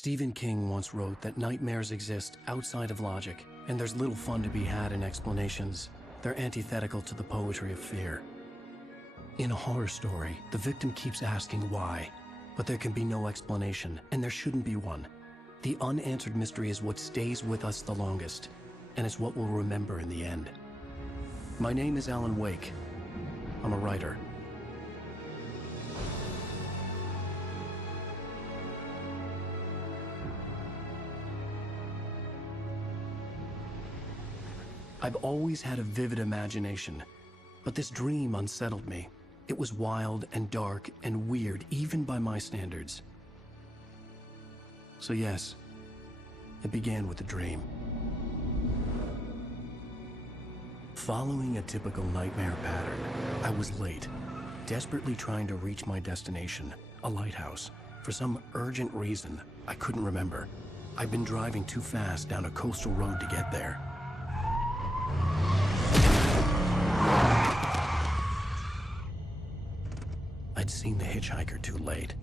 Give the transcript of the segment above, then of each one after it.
Stephen King once wrote that nightmares exist outside of logic, and there's little fun to be had in explanations. They're antithetical to the poetry of fear. In a horror story, the victim keeps asking why, but there can be no explanation, and there shouldn't be one. The unanswered mystery is what stays with us the longest, and it's what we'll remember in the end. My name is Alan Wake. I'm a writer. I've always had a vivid imagination, but this dream unsettled me. It was wild and dark and weird, even by my standards. So yes, it began with a dream. Following a typical nightmare pattern, I was late, desperately trying to reach my destination, a lighthouse. For some urgent reason, I couldn't remember. I'd been driving too fast down a coastal road to get there. I'd seen the hitchhiker too late.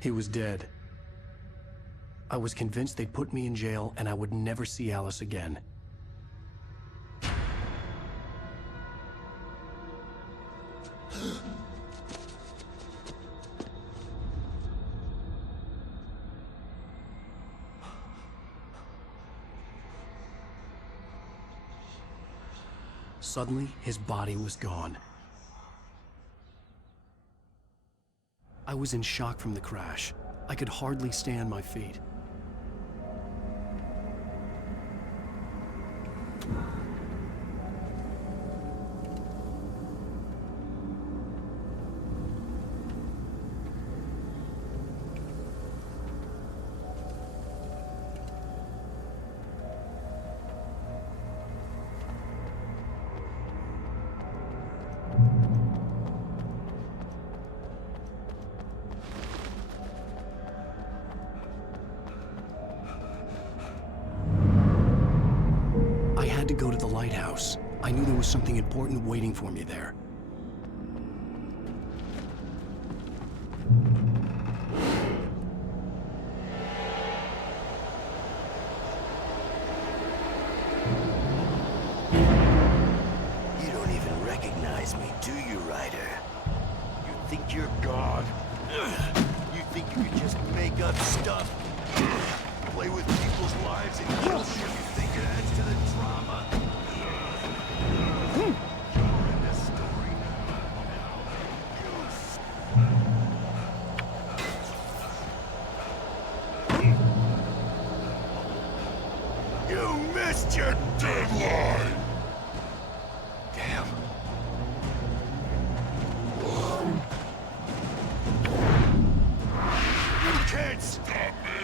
He was dead. I was convinced they'd put me in jail and I would never see Alice again. Suddenly, his body was gone. I was in shock from the crash. I could hardly stay on my feet. To go to the lighthouse. I knew there was something important waiting for me there. You don't even recognize me, do you, Ryder? You think you're God? You think you can just make up stuff? Play with people's lives and kill shit? You think it adds to the drama? You're in this story now. You missed your deadline! Damn. You can't stop me!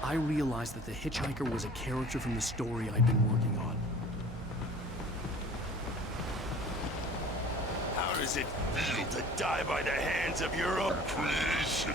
I realized that the hitchhiker was a character from the story I'd been working on. How does it feel to die by the hands of your own creation?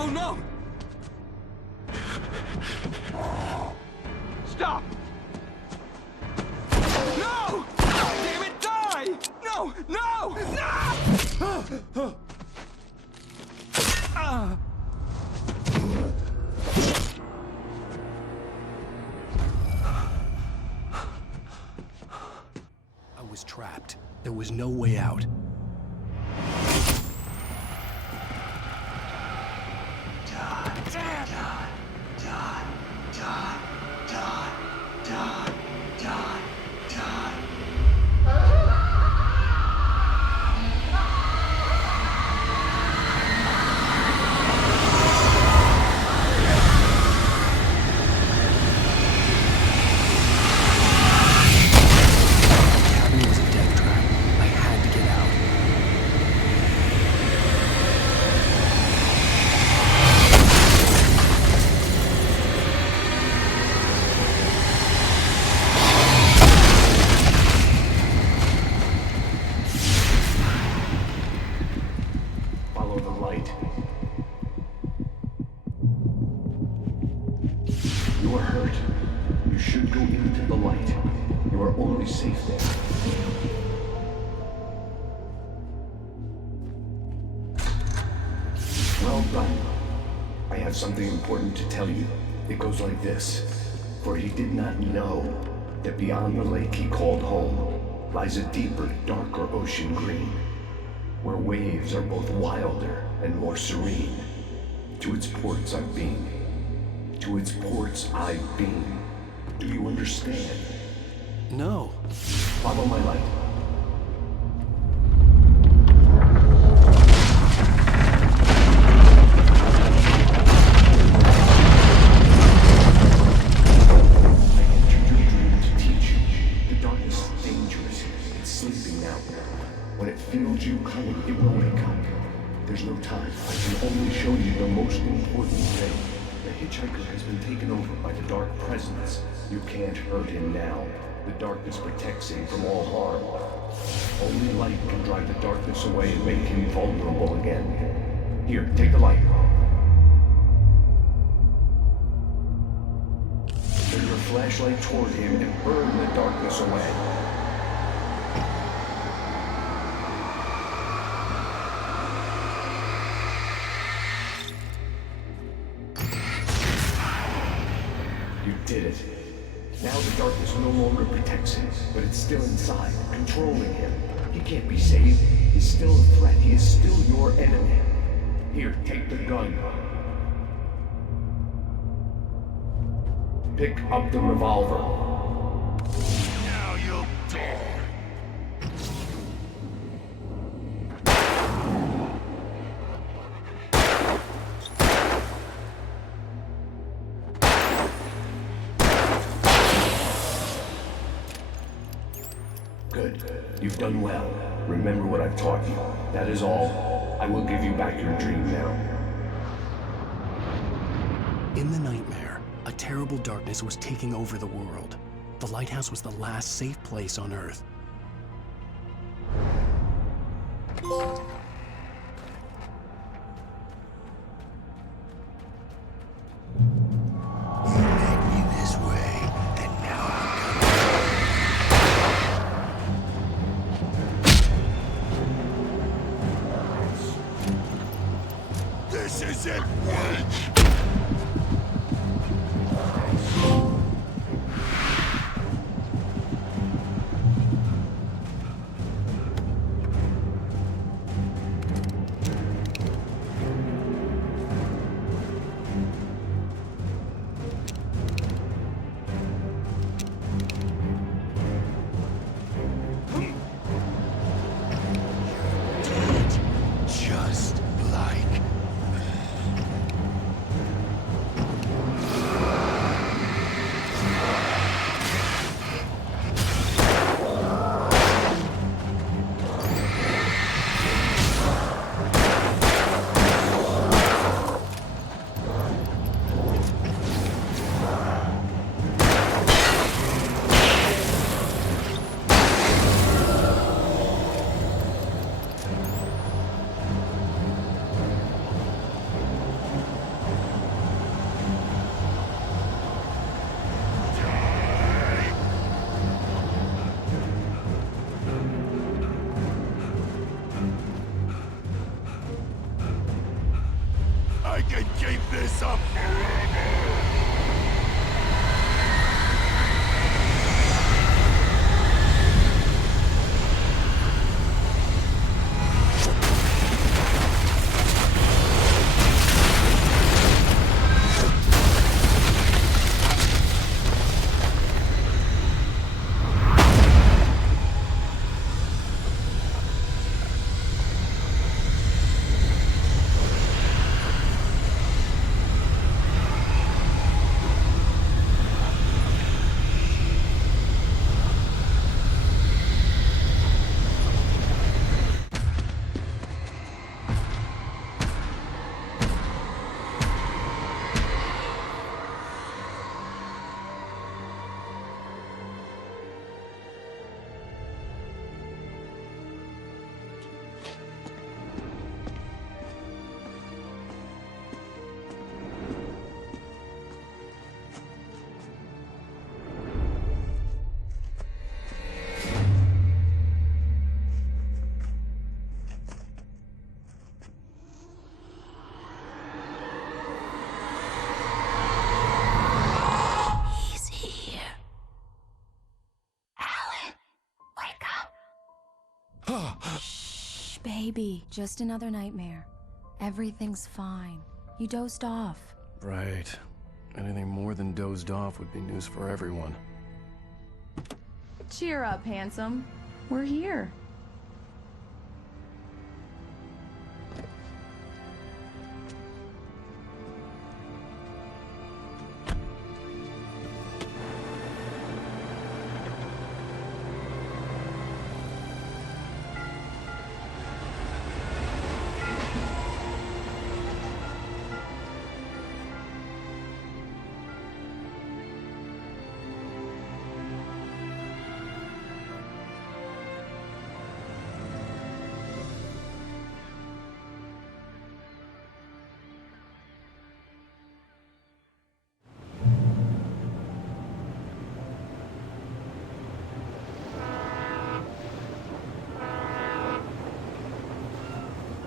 Oh no! Stop! No! Damn it, die! No! No! No! I was out. You are hurt. You should go into the light. You are only safe there. Well done. I have something important to tell you. It goes like this. For he did not know that beyond the lake he called home lies a deeper, darker ocean green, where waves are both wilder and more serene. To its ports I've been. To its ports I've been. Do you understand? No. Follow my light. I entered your dream to teach you. The darkness is dangerous. It's sleeping now. When it feels you coming, it will wake up. There's no time. I can only show you the most important thing. The hitchhiker has been taken over by the dark presence. You can't hurt him now. The darkness protects him from all harm. Only light can drive the darkness away and make him vulnerable again. Here, take the light. Turn your flashlight toward him and burn the darkness away. You did it. Now the darkness no longer protects him, but it's still inside, controlling him. He can't be saved. He's still a threat. He is still your enemy. Here, take the gun. Pick up the revolver. Now you'll die. Good. You've done well. Remember what I've taught you. That is all. I will give you back your dream now. In the nightmare, a terrible darkness was taking over the world. The lighthouse was the last safe place on Earth. You led me this way, and now I'm coming. This isn't Wake! Just like I can keep this up forever. baby. Just another nightmare. Everything's fine. You dozed off. Right. Anything more than dozed off would be news for everyone. Cheer up, handsome. We're here.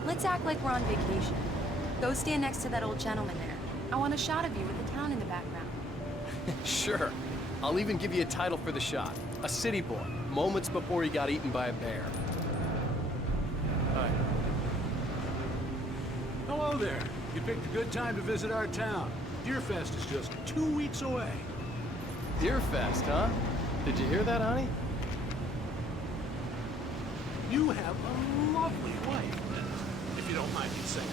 Let's act like we're on vacation. Go stand next to that old gentleman there. I want a shot of you with the town in the background. Sure. I'll even give you a title for the shot. A city boy, moments before he got eaten by a bear. Hi. Hello there. You picked a good time to visit our town. Deerfest is just 2 weeks away. Deerfest, huh? Did you hear that, honey? You have a lovely wife. If you don't mind me saying.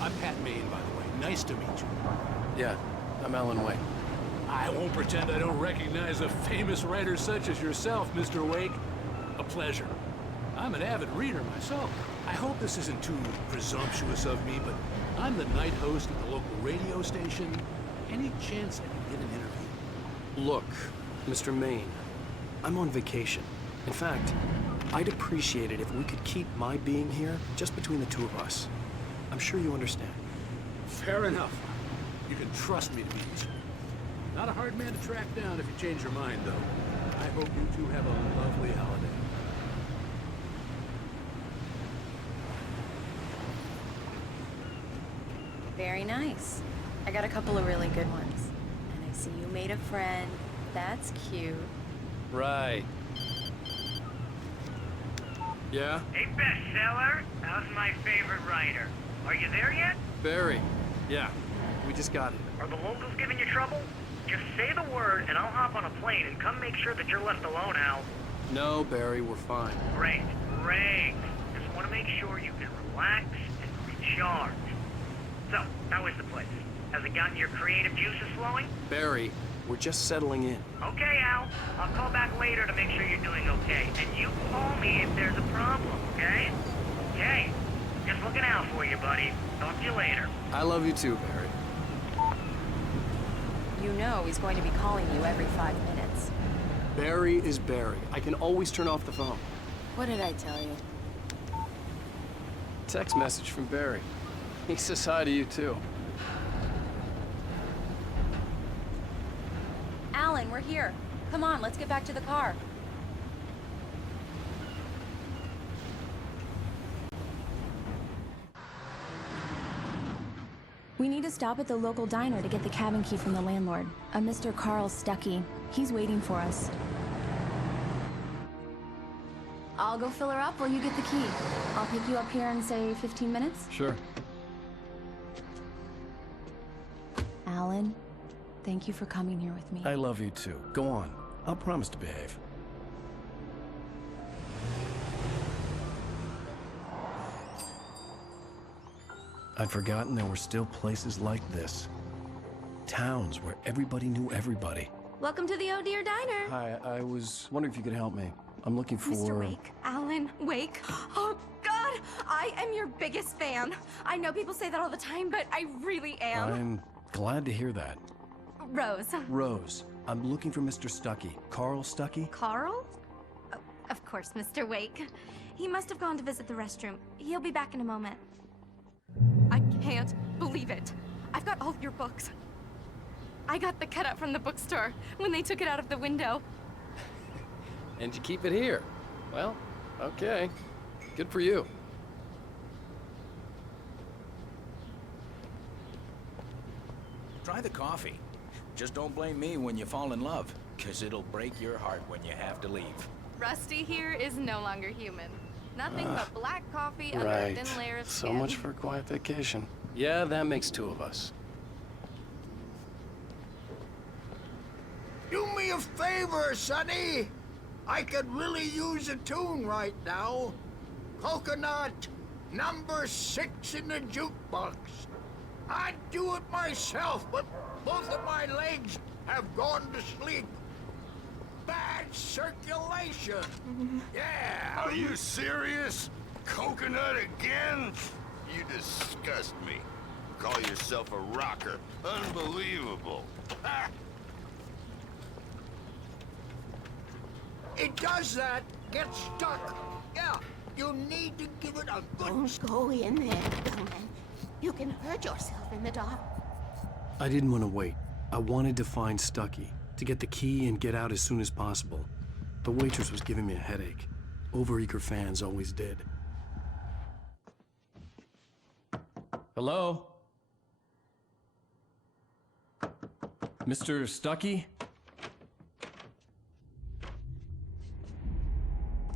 I'm Pat Maine, by the way. Nice to meet you. Yeah, I'm Alan Wake. I won't pretend I don't recognize a famous writer such as yourself, Mr. Wake. A pleasure. I'm an avid reader myself. I hope this isn't too presumptuous of me, but I'm the night host at the local radio station. Any chance I can get an interview? Look, Mr. Maine, I'm on vacation. In fact, I'd appreciate it if we could keep my being here just between the two of us. I'm sure you understand. Fair enough. You can trust me to be this way. Not a hard man to track down if you change your mind, though. I hope you two have a lovely holiday. Very nice. I got a couple of really good ones. And I see you made a friend. That's cute. Right. Yeah? Hey, bestseller, how's my favorite writer? Are you there yet? Barry. Yeah. We just got it. Are the locals giving you trouble? Just say the word and I'll hop on a plane and come make sure that you're left alone, Al. No, Barry, we're fine. Great, great. Just want to make sure you can relax and recharge. So, how is the place? Has it gotten your creative juices flowing? Barry, we're just settling in. Okay, Al. I'll call back later to make sure you're doing okay. And you call me if there's a problem, okay? Okay. Just looking out for you, buddy. Talk to you later. I love you too, Barry. You know he's going to be calling you every 5 minutes. Barry is Barry. I can always turn off the phone. What did I tell you? Text message from Barry. He says hi to you too. Alan, we're here. Come on, let's get back to the car. We need to stop at the local diner to get the cabin key from the landlord, a Mr. Carl Stuckey. He's waiting for us. I'll go fill her up while you get the key. I'll pick you up here in, say, 15 minutes? Sure. Alan, thank you for coming here with me. I love you too. Go on. I'll promise to behave. I'd forgotten there were still places like this. Towns where everybody knew everybody. Welcome to the Oh Dear Diner. Hi, I was wondering if you could help me. I'm looking for... Mr. Wake. Alan Wake. Oh, God! I am your biggest fan. I know people say that all the time, but I really am. I'm glad to hear that. Rose. Rose, I'm looking for Mr. Stuckey. Carl Stuckey? Carl? Oh, of course, Mr. Wake. He must have gone to visit the restroom. He'll be back in a moment. I can't believe it. I've got all of your books. I got the cutout from the bookstore when they took it out of the window. And you keep it here. Well, okay. Good for you. Try the coffee. Just don't blame me when you fall in love, 'cause it'll break your heart when you have to leave. Rusty here is no longer human. Nothing but black coffee under a Right. thin layer of So skin. much for a quiet vacation. Yeah, that makes two of us. Do me a favor, Sonny. I could really use a tune right now. Coconut, number 6 in the jukebox. I'd do it myself, but both of my legs have gone to sleep. Bad circulation. Yeah. Are you serious? Coconut again? You disgust me. Call yourself a rocker. Unbelievable. Ha! It does that. Get stuck. Yeah. You need to give it a good... Don't go in there, young man. You can hurt yourself in the dark. I didn't want to wait. I wanted to find Stucky, to get the key and get out as soon as possible. The waitress was giving me a headache. Overeager fans always did. Hello? Mr. Stucky?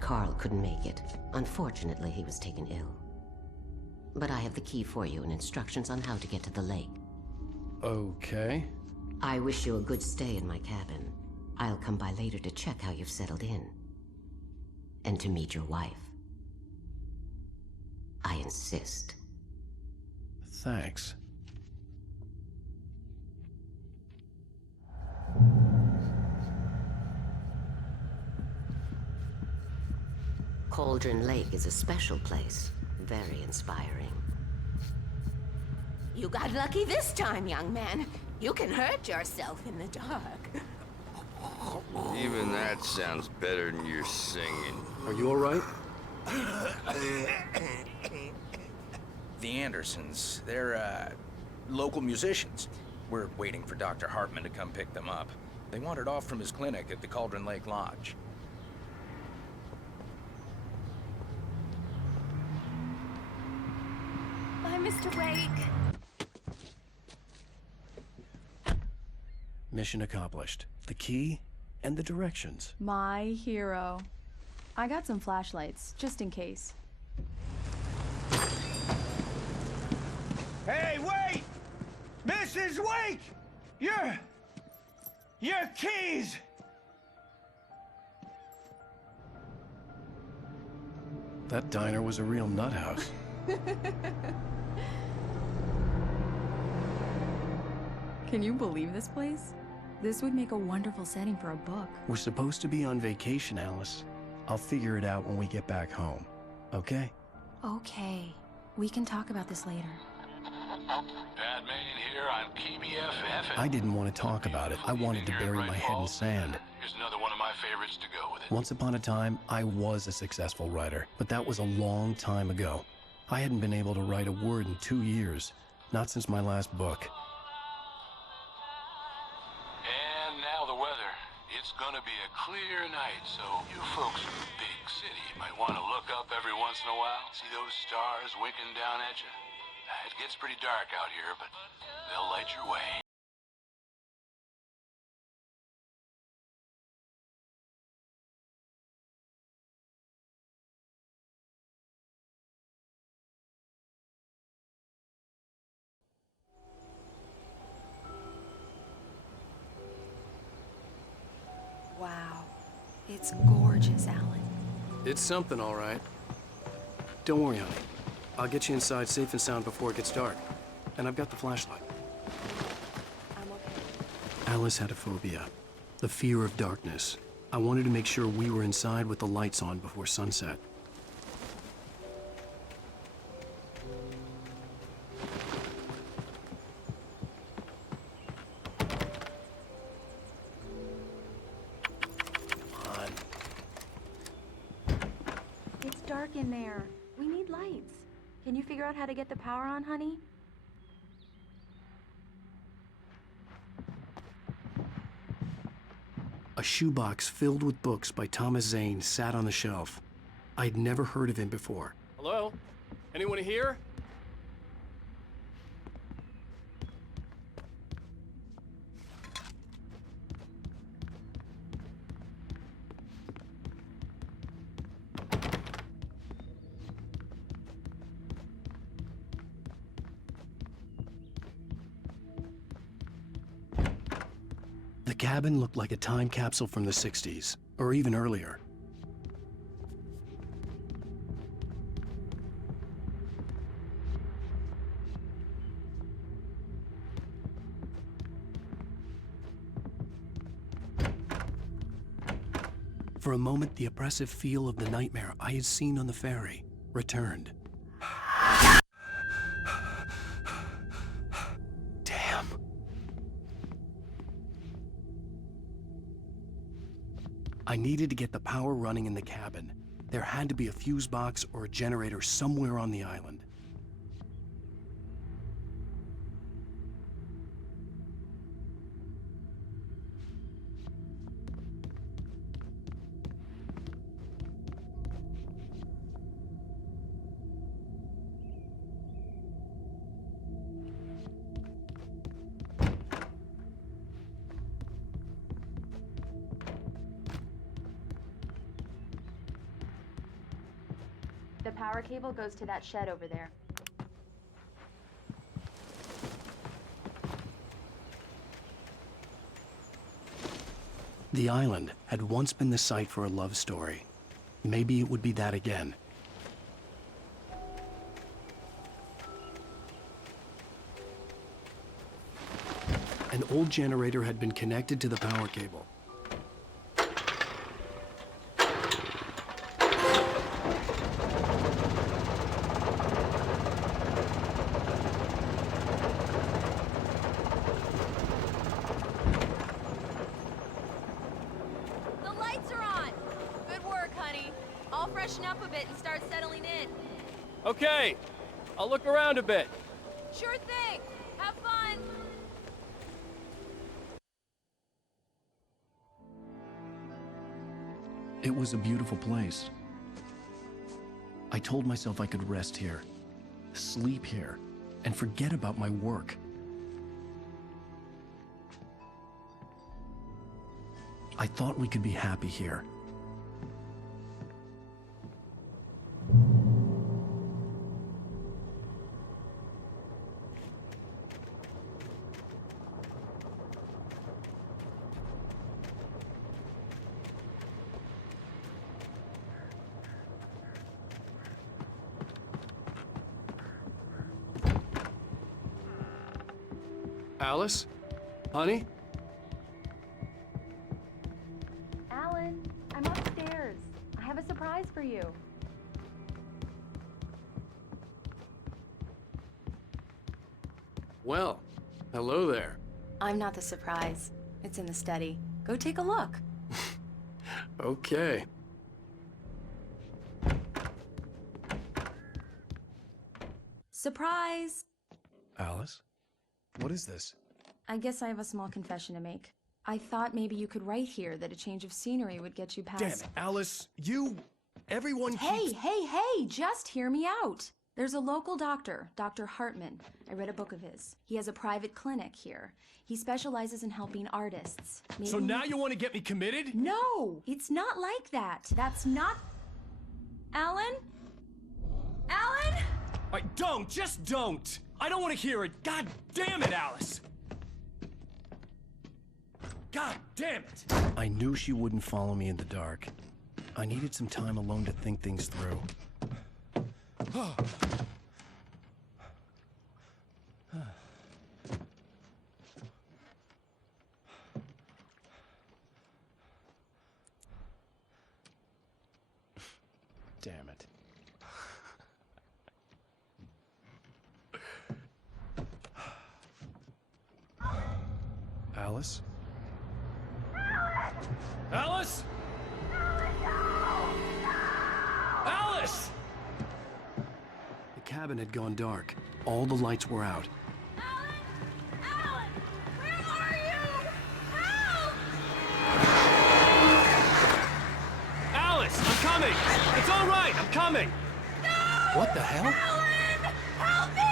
Carl couldn't make it. Unfortunately, he was taken ill. But I have the key for you and instructions on how to get to the lake. Okay. I wish you a good stay in my cabin. I'll come by later to check how you've settled in. And to meet your wife. I insist. Thanks. Cauldron Lake is a special place. Very inspiring. You got lucky this time, young man. You can hurt yourself in the dark. Even that sounds better than your singing. Are you all right? The Andersons, they're, local musicians. We're waiting for Dr. Hartman to come pick them up. They wandered off from his clinic at the Cauldron Lake Lodge. Bye, Mr. Wake. Mission accomplished. The key and the directions. My hero. I got some flashlights, just in case. Hey, wait! Mrs. Wake! Your keys! That diner was a real nut house. Can you believe this place? This would make a wonderful setting for a book. We're supposed to be on vacation, Alice. I'll figure it out when we get back home. Okay? Okay. We can talk about this later. Bad man here on KBFF. I didn't want to talk about it. I wanted to bury my head in sand. Here's another one of my favorites to go with it. Once upon a time, I was a successful writer, but that was a long time ago. I hadn't been able to write a word in 2 years, not since my last book. And now the weather. It's gonna be a clear night, so you folks in the big city might want to look up every once in a while. See those stars winking down at you? It gets pretty dark out here, but they'll light your way. Wow. It's gorgeous, Alan. It's something, all right. Don't worry, honey. I'll get you inside safe and sound before it gets dark. And I've got the flashlight. I'm okay. Alice had a phobia. The fear of darkness. I wanted to make sure we were inside with the lights on before sunset. It's dark in there. We need lights. Can you figure out how to get the power on, honey? A shoebox filled with books by Thomas Zane sat on the shelf. I'd never heard of him before. Hello? Anyone here? cabin looked like a time capsule from the 60s, or even earlier. For a moment, the oppressive feel of the nightmare I had seen on the ferry returned. Damn. I needed to get the power running in the cabin. There had to be a fuse box or a generator somewhere on the island. The power cable goes to that shed over there. The island had once been the site for a love story. Maybe it would be that again. An old generator had been connected to the power cable. The lights are on! Good work, honey. I'll freshen up a bit and start settling in. Okay, I'll look around a bit. Sure thing! Have fun! It was a beautiful place. I told myself I could rest here, sleep here, and forget about my work. I thought we could be happy here. Alice? Honey? Alan, I'm upstairs. I have a surprise for you. Well, hello there. I'm not the surprise. It's in the study. Go take a look. Okay. Surprise! Alice? What is this? I guess I have a small confession to make. I thought maybe you could write here that a change of scenery would get you past— Damn it, Alice, everyone keeps— Hey, just hear me out. There's a local doctor, Dr. Hartman. I read a book of his. He has a private clinic here. He specializes in helping artists. So now you want to get me committed? No, it's not like that. That's not— Alan? Alan? Just don't! I don't want to hear it! God damn it, Alice! God damn it! I knew she wouldn't follow me in the dark. I needed some time alone to think things through. Damn it. Alice? Alice? Alice! The cabin had gone dark. All the lights were out. Alan! Where are you? Help! Alice, I'm coming! It's all right, I'm coming! What the hell? Alan! Help me!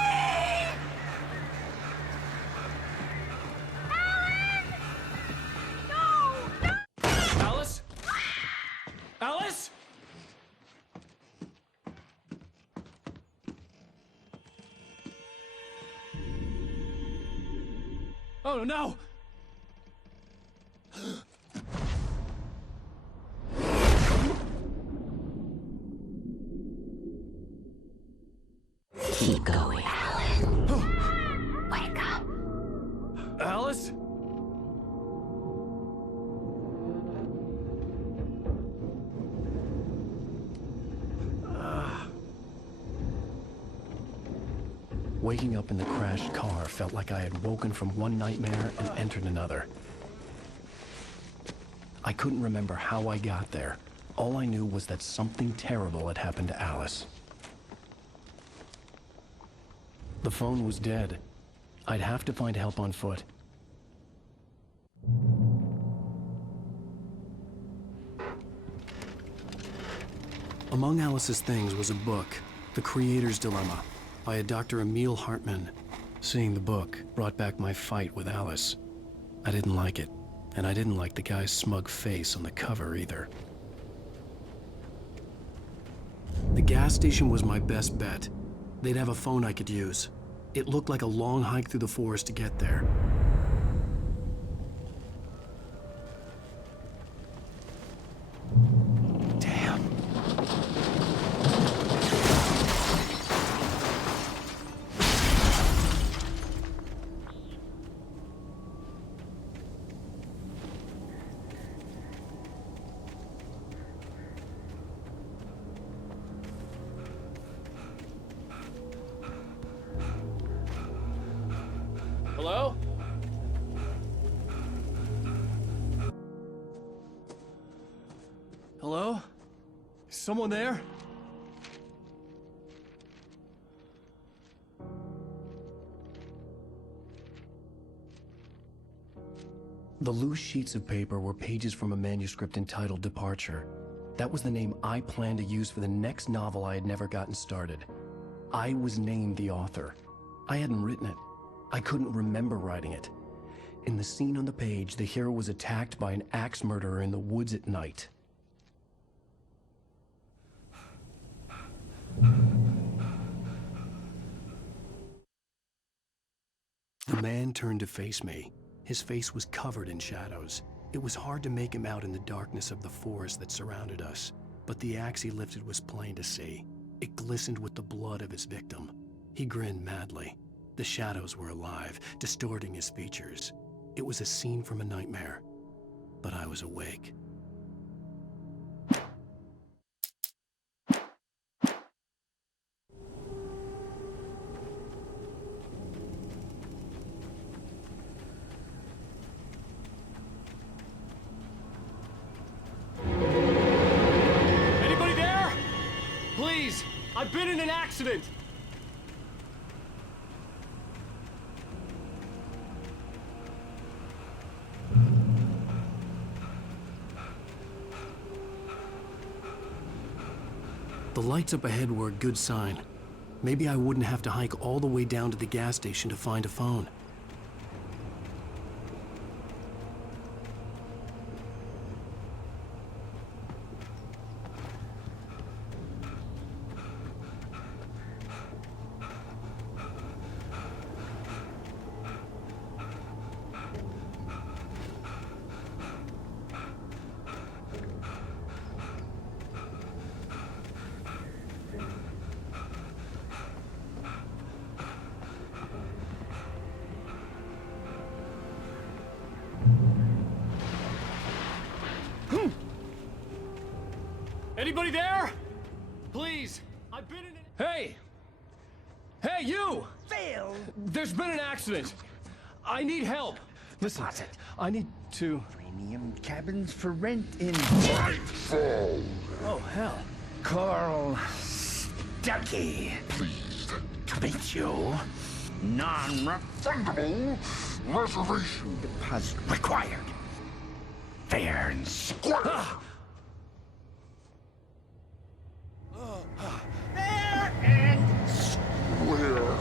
Alice? Alice? Oh no! Keep going. Wake up. Alice? Waking up in the crashed car felt like I had woken from one nightmare and entered another. I couldn't remember how I got there. All I knew was that something terrible had happened to Alice. The phone was dead. I'd have to find help on foot. Among Alice's things was a book, The Creator's Dilemma, by a Dr. Emil Hartman. Seeing the book brought back my fight with Alice. I didn't like it, and I didn't like the guy's smug face on the cover either. The gas station was my best bet. They'd have a phone I could use. It looked like a long hike through the forest to get there. Hello? Hello? Is someone there? The loose sheets of paper were pages from a manuscript entitled Departure. That was the name I planned to use for the next novel I had never gotten started. I was named the author. I hadn't written it. I couldn't remember writing it. In the scene on the page, the hero was attacked by an axe murderer in the woods at night. The man turned to face me. His face was covered in shadows. It was hard to make him out in the darkness of the forest that surrounded us, but the axe he lifted was plain to see. It glistened with the blood of his victim. He grinned madly. The shadows were alive, distorting his features. It was a scene from a nightmare, but I was awake. Anybody there? Please, I've been in an accident. The lights up ahead were a good sign. Maybe I wouldn't have to hike all the way down to the gas station to find a phone. Anybody there? Please, I've been in an... Hey! Hey, you! Phil! There's been an accident. I need help. Listen, I need to... Premium cabins for rent in... Nightfall! Oh, hell. Carl Stuckey. Pleased To meet you. Non-refundable reservation deposit required. Fair and square. Fair and square.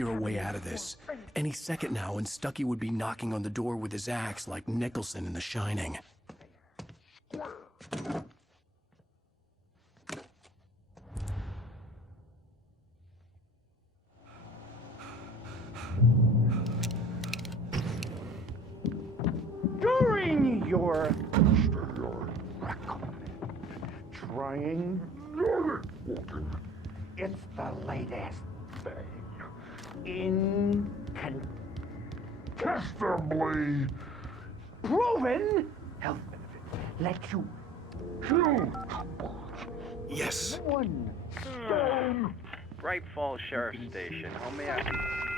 figure a way out of this. Any second now, and Stucky would be knocking on the door with his axe like Nicholson in The Shining. During your trying, it's the latest thing. Incontestably proven health benefits. Let you kill. Yes. One stone. Bright Falls Sheriff Station. How may I...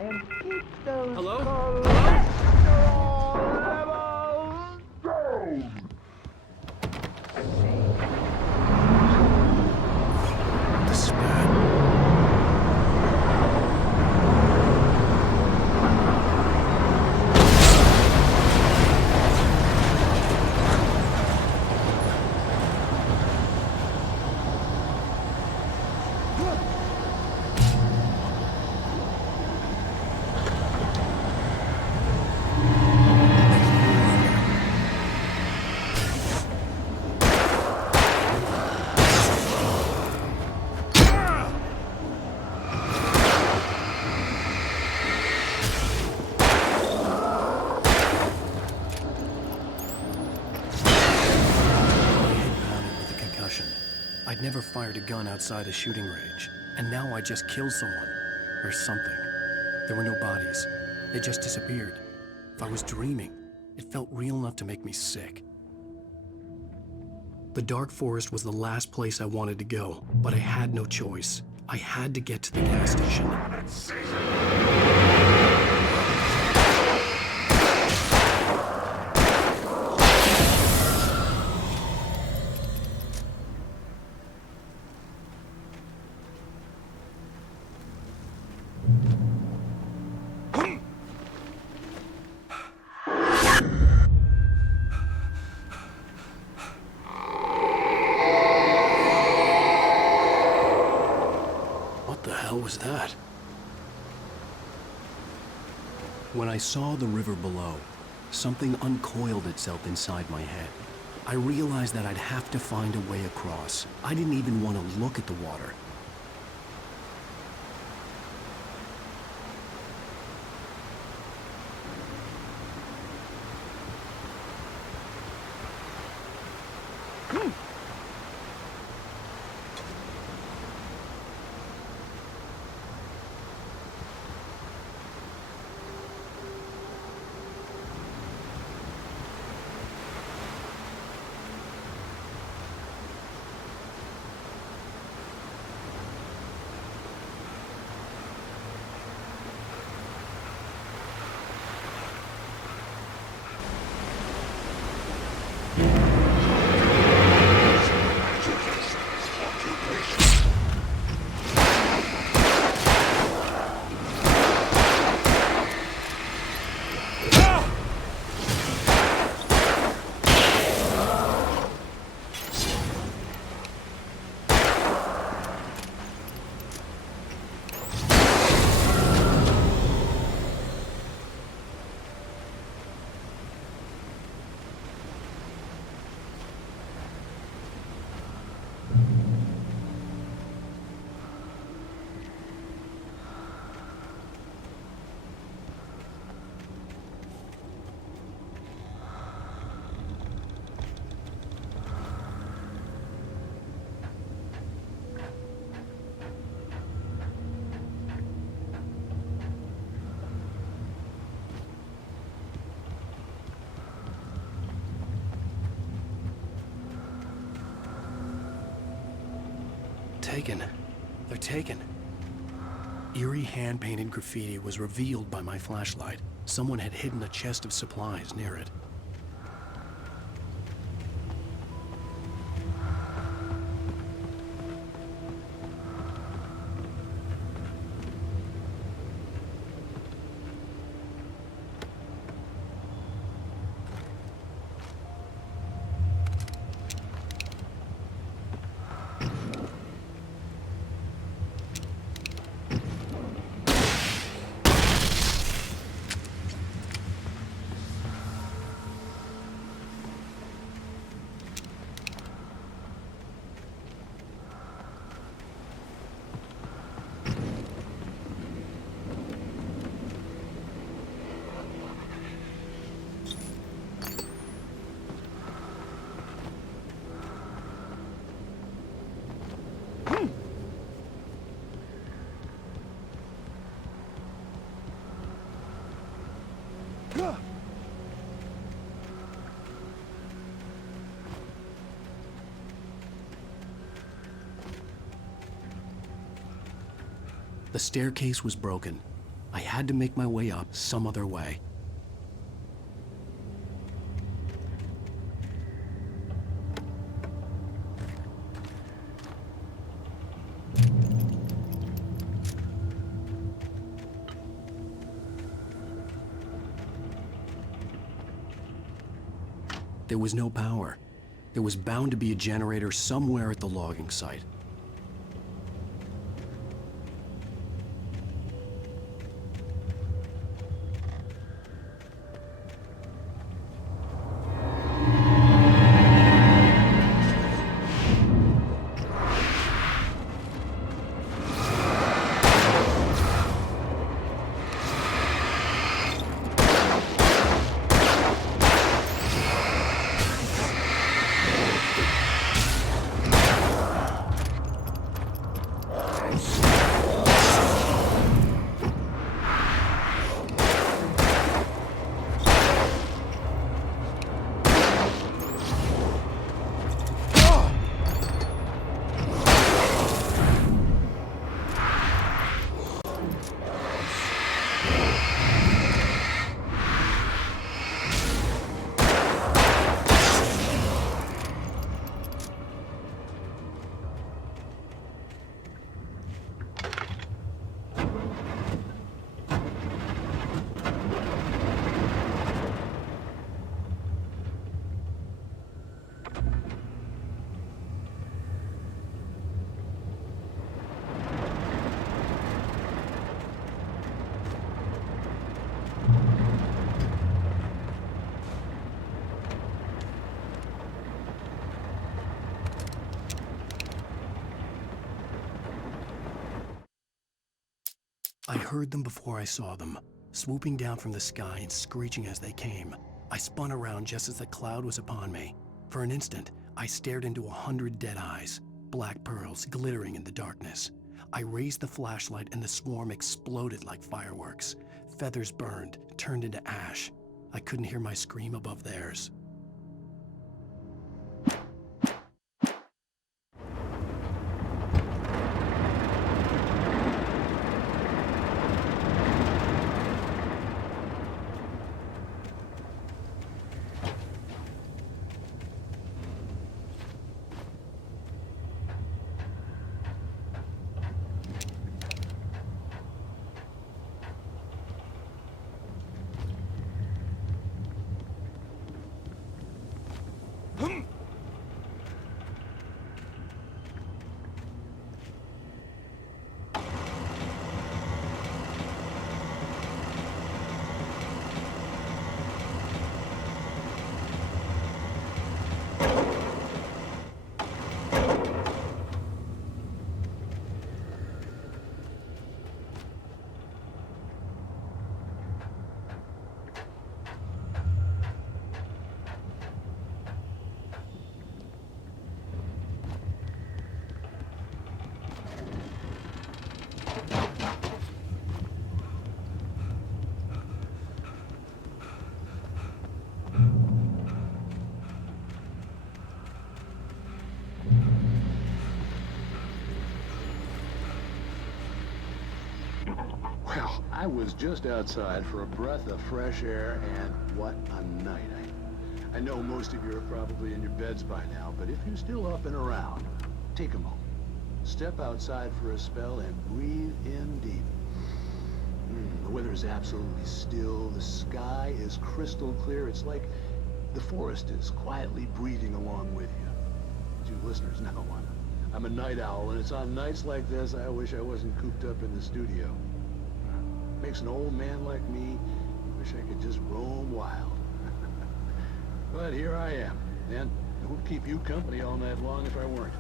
And keep those Hello? cholesterol levels down. The spat. I'd never fired a gun outside a shooting range, and now I just killed someone. Or something. There were no bodies. They just disappeared. If I was dreaming, it felt real enough to make me sick. The dark forest was the last place I wanted to go, but I had no choice. I had to get to the gas station. What was that? When I saw the river below, something uncoiled itself inside my head. I realized that I'd have to find a way across. I didn't even want to look at the water. Taken. They're taken. Eerie hand-painted graffiti was revealed by my flashlight. Someone had hidden a chest of supplies near it. The staircase was broken. I had to make my way up some other way. There was no power. There was bound to be a generator somewhere at the logging site. I heard them before I saw them, swooping down from the sky and screeching as they came. I spun around just as the cloud was upon me. For an instant, I stared into 100 dead eyes, black pearls glittering in the darkness. I raised the flashlight and the swarm exploded like fireworks. Feathers burned, turned into ash. I couldn't hear my scream above theirs. Well, I was just outside for a breath of fresh air, and what a night. I know most of you are probably in your beds by now, but if you're still up and around, take a moment. Step outside for a spell and breathe in deep. The weather is absolutely still. The sky is crystal clear. It's like the forest is quietly breathing along with you. As you listeners know, I'm a night owl, and it's on nights like this I wish I wasn't cooped up in the studio. Makes an old man like me wish I could just roam wild. But here I am, and it would keep you company all night long if I weren't.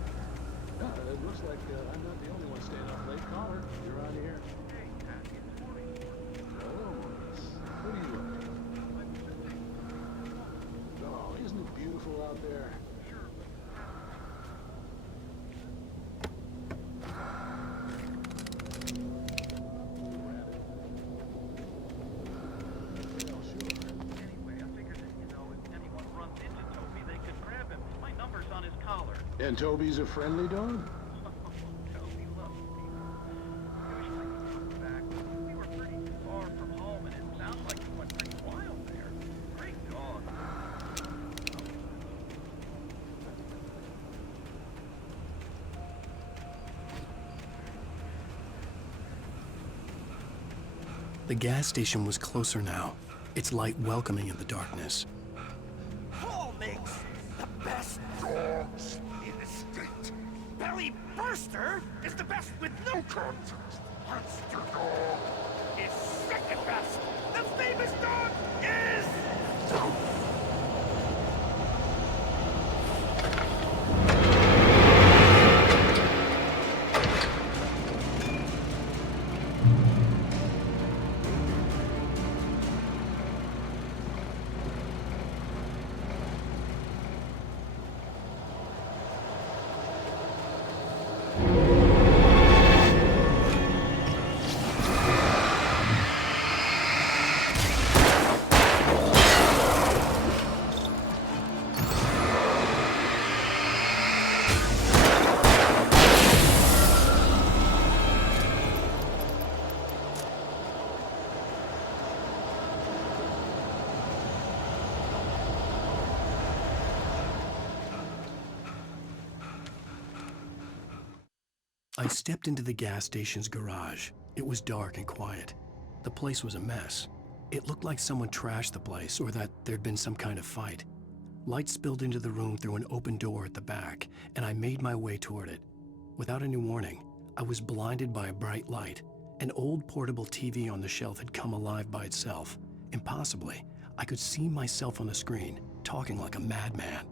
It looks like I'm not the only one staying up late. Caller, you're on here. Oh, what are you up to? Oh, isn't it beautiful out there? Well, sure. And Toby's a friendly dog? Toby loves me. Usually he comes back. We were pretty far from home, and it sounds like he went pretty wild there. Great dog. The gas station was closer now, its light welcoming in the darkness. Paul makes the best dogs in the state. Belly Burster is the best with no contest. Monster Dog is second best. The famous dog is... I stepped into the gas station's garage. It was dark and quiet. The place was a mess. It looked like someone trashed the place or that there'd been some kind of fight. Light spilled into the room through an open door at the back, and I made my way toward it. Without any warning, I was blinded by a bright light. An old portable TV on the shelf had come alive by itself. Impossibly, I could see myself on the screen, talking like a madman.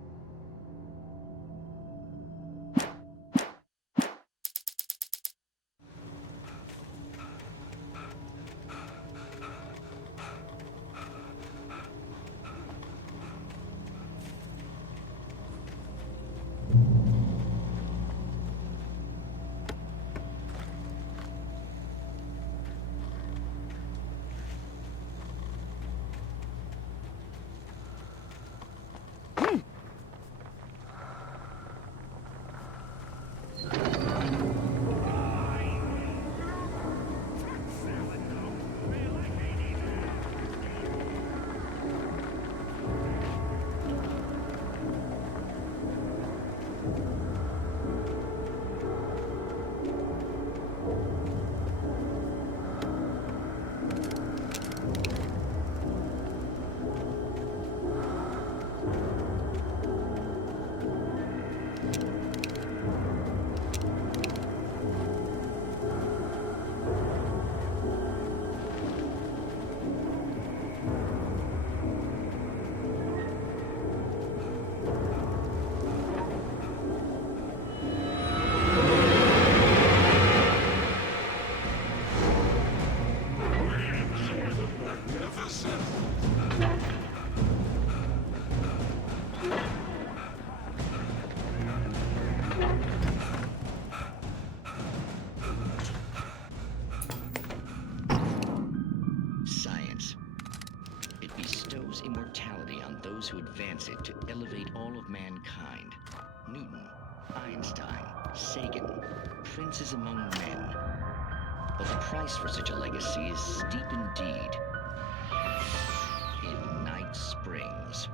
Immortality on those who advance it to elevate all of mankind. Newton, Einstein, Sagan, princes among men. But the price for such a legacy is steep indeed. In Night Springs.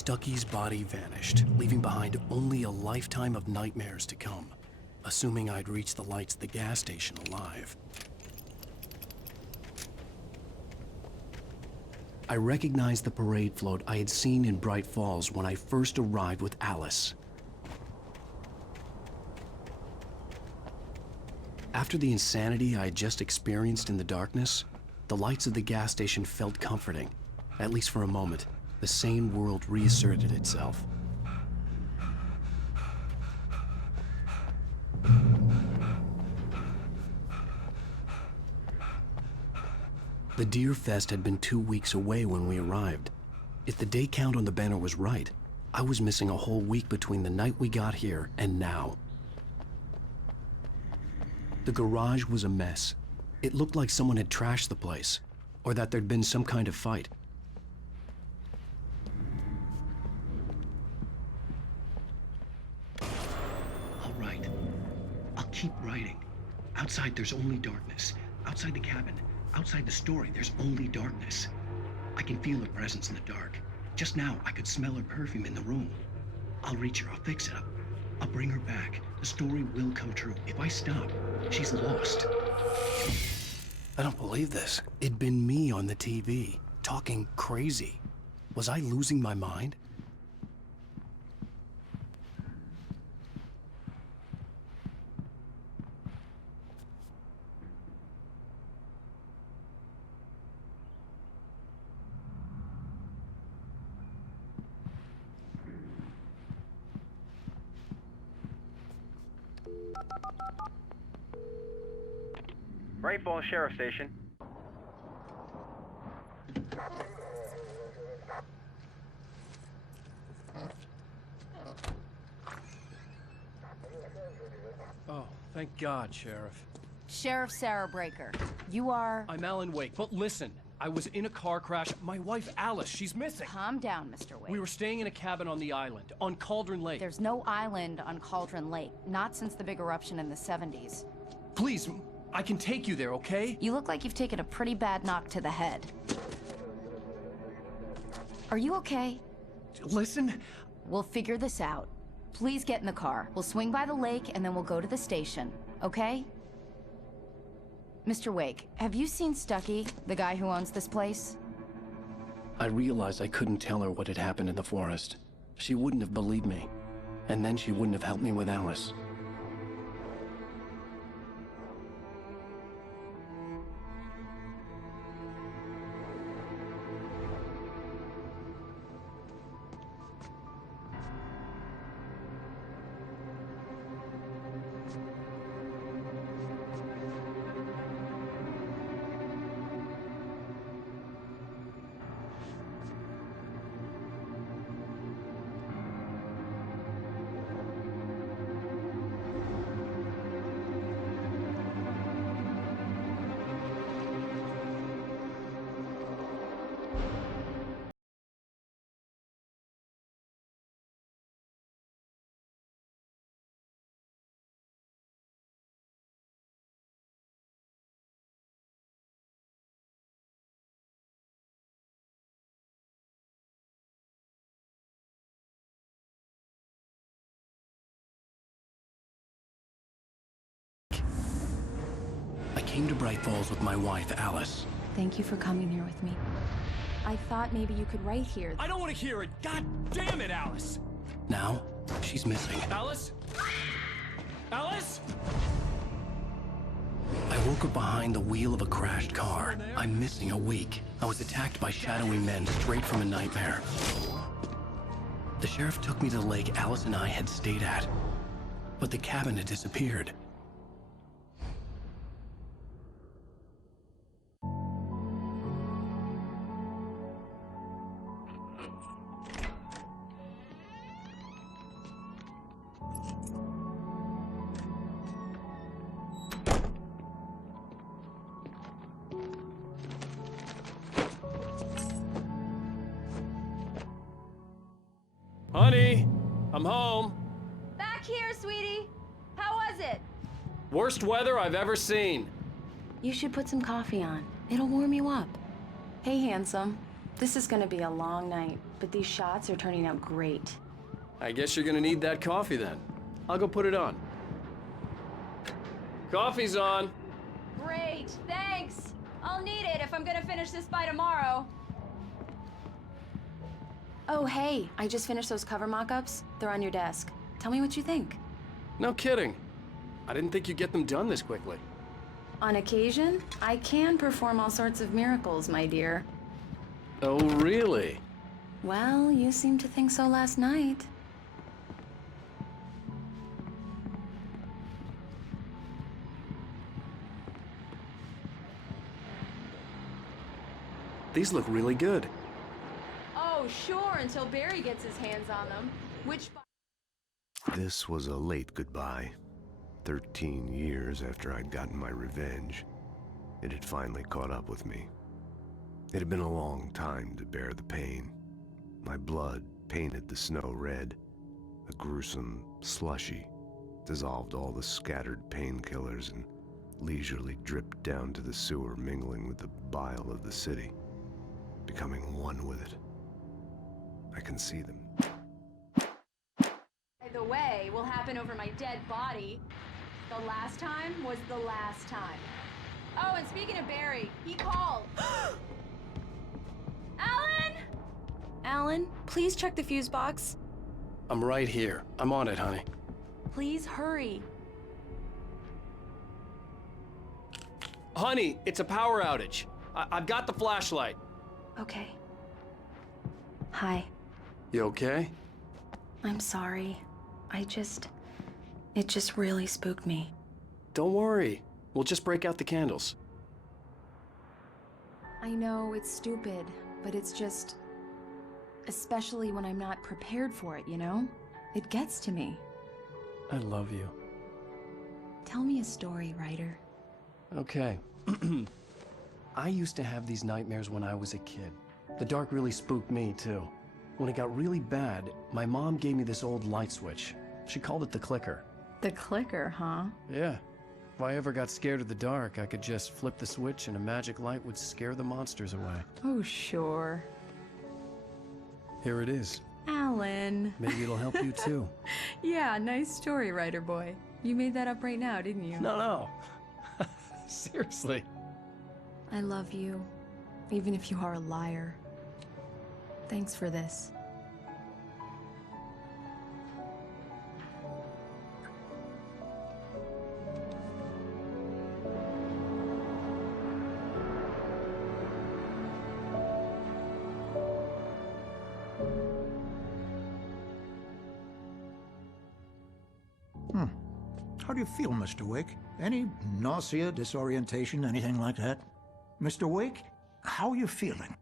Stucky's body vanished, leaving behind only a lifetime of nightmares to come, assuming I'd reach the lights at the gas station alive. I recognized the parade float I had seen in Bright Falls when I first arrived with Alice. After the insanity I had just experienced in the darkness, the lights of the gas station felt comforting. At least for a moment, the sane world reasserted itself. The Deer Fest had been 2 weeks away when we arrived. If the day count on the banner was right, I was missing a whole week between the night we got here and now. The garage was a mess. It looked like someone had trashed the place, or that there'd been some kind of fight. I'll write. I'll keep writing. Outside, there's only darkness. Outside the cabin, outside the story, there's only darkness. I can feel her presence in the dark. Just now, I could smell her perfume in the room. I'll reach her, I'll fix it up. I'll bring her back. The story will come true. If I stop, she's lost. I don't believe this. It'd been me on the TV, talking crazy. Was I losing my mind? Bright Falls Sheriff Station. Oh, thank God, Sheriff. Sheriff Sarah Breaker, you are... I'm Alan Wake, but listen, I was in a car crash. My wife, Alice, she's missing. Calm down, Mr. Wake. We were staying in a cabin on the island, on Cauldron Lake. There's no island on Cauldron Lake, not since the big eruption in the 70s. Please, I can take you there, okay? You look like you've taken a pretty bad knock to the head. Are you okay? Listen. We'll figure this out. Please get in the car. We'll swing by the lake and then we'll go to the station, okay? Mr. Wake, have you seen Stucky, the guy who owns this place? I realized I couldn't tell her what had happened in the forest. She wouldn't have believed me. And then she wouldn't have helped me with Alice. I came to Bright Falls with my wife, Alice. Thank you for coming here with me. I thought maybe you could write here. I don't want to hear it! God damn it, Alice! Now, she's missing. Alice? Alice? I woke up behind the wheel of a crashed car. I'm missing a week. I was attacked by shadowy men straight from a nightmare. The sheriff took me to the lake Alice and I had stayed at. But the cabin had disappeared. Honey, I'm home. Back here, sweetie. How was it? Worst weather I've ever seen. You should put some coffee on. It'll warm you up. Hey, handsome. This is gonna be a long night, but these shots are turning out great. I guess you're gonna need that coffee then. I'll go put it on. Coffee's on. Great, thanks! I'll need it if I'm gonna finish this by tomorrow. Oh, hey, I just finished those cover mock-ups. They're on your desk. Tell me what you think. No kidding. I didn't think you'd get them done this quickly. On occasion, I can perform all sorts of miracles, my dear. Oh, really? Well, you seemed to think so last night. These look really good. Oh, sure, until Barry gets his hands on them. Which... This was a late goodbye. 13 years after I'd gotten my revenge, it had finally caught up with me. It had been a long time to bear the pain. My blood painted the snow red. A gruesome slushy dissolved all the scattered painkillers and leisurely dripped down to the sewer, mingling with the bile of the city, becoming one with it. I can see them. By the way, will happen over my dead body. The last time was the last time. Oh, and speaking of Barry, he called. Alan! Alan, please check the fuse box. I'm right here. I'm on it, honey. Please hurry. Honey, it's a power outage. I've got the flashlight. Okay. Hi. You okay? I'm sorry. It just really spooked me. Don't worry. We'll just break out the candles. I know it's stupid, but it's just... especially when I'm not prepared for it, you know? It gets to me. I love you. Tell me a story, writer. Okay. I used to have these nightmares when I was a kid. The dark really spooked me, too. When it got really bad, my mom gave me this old light switch. She called it the clicker. The clicker, huh? Yeah. If I ever got scared of the dark, I could just flip the switch and a magic light would scare the monsters away. Oh, sure. Here it is. Alan. Maybe it'll help you, too. Yeah, nice story, writer boy. You made that up right now, didn't you? No. Seriously. I love you, even if you are a liar. Thanks for this. How do you feel, Mr. Wake? Any nausea, disorientation, anything like that? Mr. Wake, how are you feeling?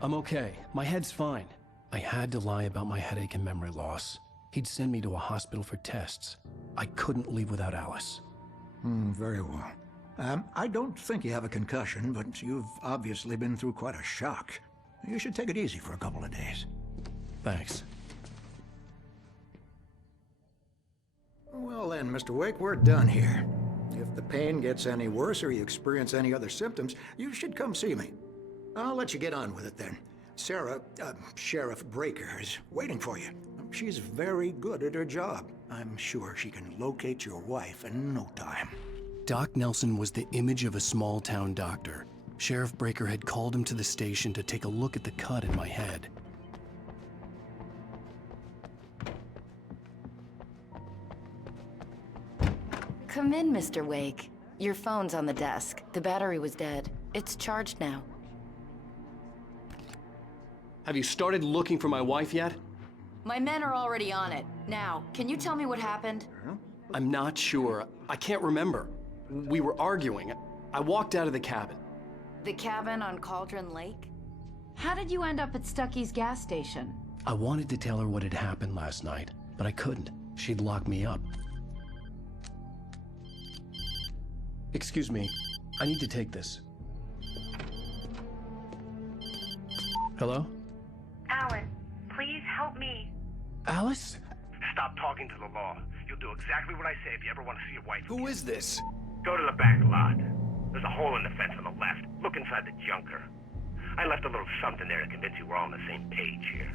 I'm okay. My head's fine. I had to lie about my headache and memory loss. He'd send me to a hospital for tests. I couldn't leave without Alice. Very well. I don't think you have a concussion, but you've obviously been through quite a shock. You should take it easy for a couple of days. Thanks. Well then, Mr. Wake, we're done here. If the pain gets any worse or you experience any other symptoms, you should come see me. I'll let you get on with it then. Sarah, Sheriff Breaker, is waiting for you. She's very good at her job. I'm sure she can locate your wife in no time. Doc Nelson was the image of a small-town doctor. Sheriff Breaker had called him to the station to take a look at the cut in my head. Come in, Mr. Wake. Your phone's on the desk. The battery was dead. It's charged now. Have you started looking for my wife yet? My men are already on it. Now, can you tell me what happened? I'm not sure. I can't remember. We were arguing. I walked out of the cabin. The cabin on Cauldron Lake? How did you end up at Stucky's gas station? I wanted to tell her what had happened last night, but I couldn't. She'd lock me up. Excuse me. I need to take this. Hello? Alan, please help me. Alice? Stop talking to the law. You'll do exactly what I say if you ever want to see your wife. Who is this? Go to the back lot. There's a hole in the fence on the left. Look inside the junker. I left a little something there to convince you we're all on the same page here.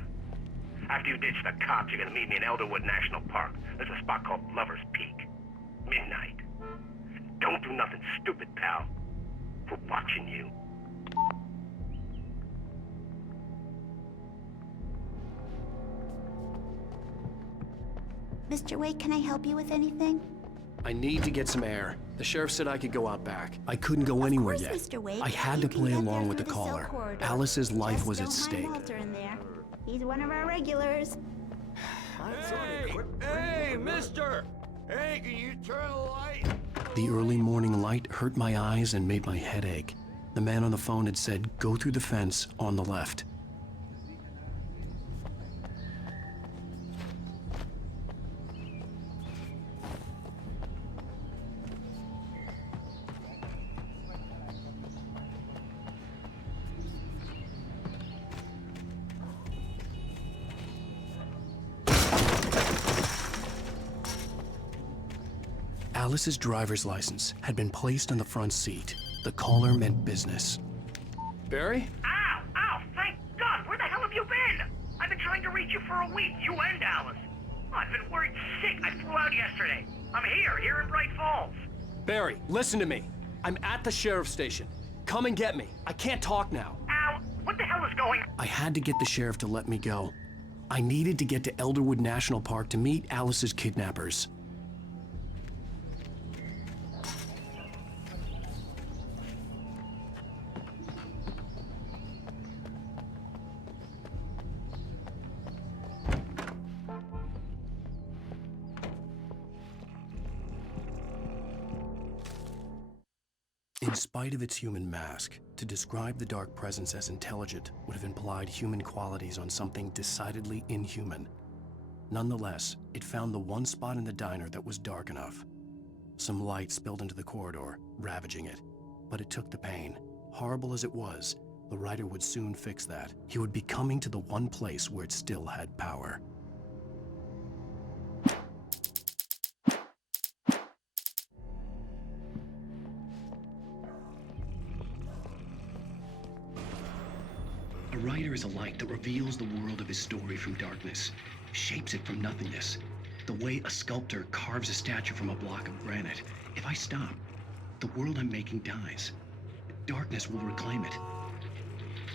After you ditch the cops, you're gonna meet me in Elderwood National Park. There's a spot called Lover's Peak. Midnight. Don't do nothing stupid, pal. We're watching you. Mr. Wake, can I help you with anything? I need to get some air. The sheriff said I could go out back. I couldn't go anywhere yet. Mr. Wake. I had to play along with the caller. Alice's life was at stake. Walter in there. He's one of our regulars. Hey, mister! Hey, can you turn the light? The early morning light hurt my eyes and made my head ache. The man on the phone had said, go through the fence on the left. Alice's driver's license had been placed on the front seat. The caller meant business. Barry? Ow! Ow! Thank God! Where the hell have you been? I've been trying to reach you for a week, you and Alice. I've been worried sick. I flew out yesterday. I'm here in Bright Falls. Barry, listen to me. I'm at the sheriff's station. Come and get me. I can't talk now. Ow! What the hell is going on? I had to get the sheriff to let me go. I needed to get to Elderwood National Park to meet Alice's kidnappers. In spite of its human mask, to describe the dark presence as intelligent would have implied human qualities on something decidedly inhuman. Nonetheless, it found the one spot in the diner that was dark enough. Some light spilled into the corridor, ravaging it. But it took the pain. Horrible as it was, the writer would soon fix that. He would be coming to the one place where it still had power. A writer is a light that reveals the world of his story from darkness, shapes it from nothingness. The way a sculptor carves a statue from a block of granite. If I stop, the world I'm making dies. Darkness will reclaim it.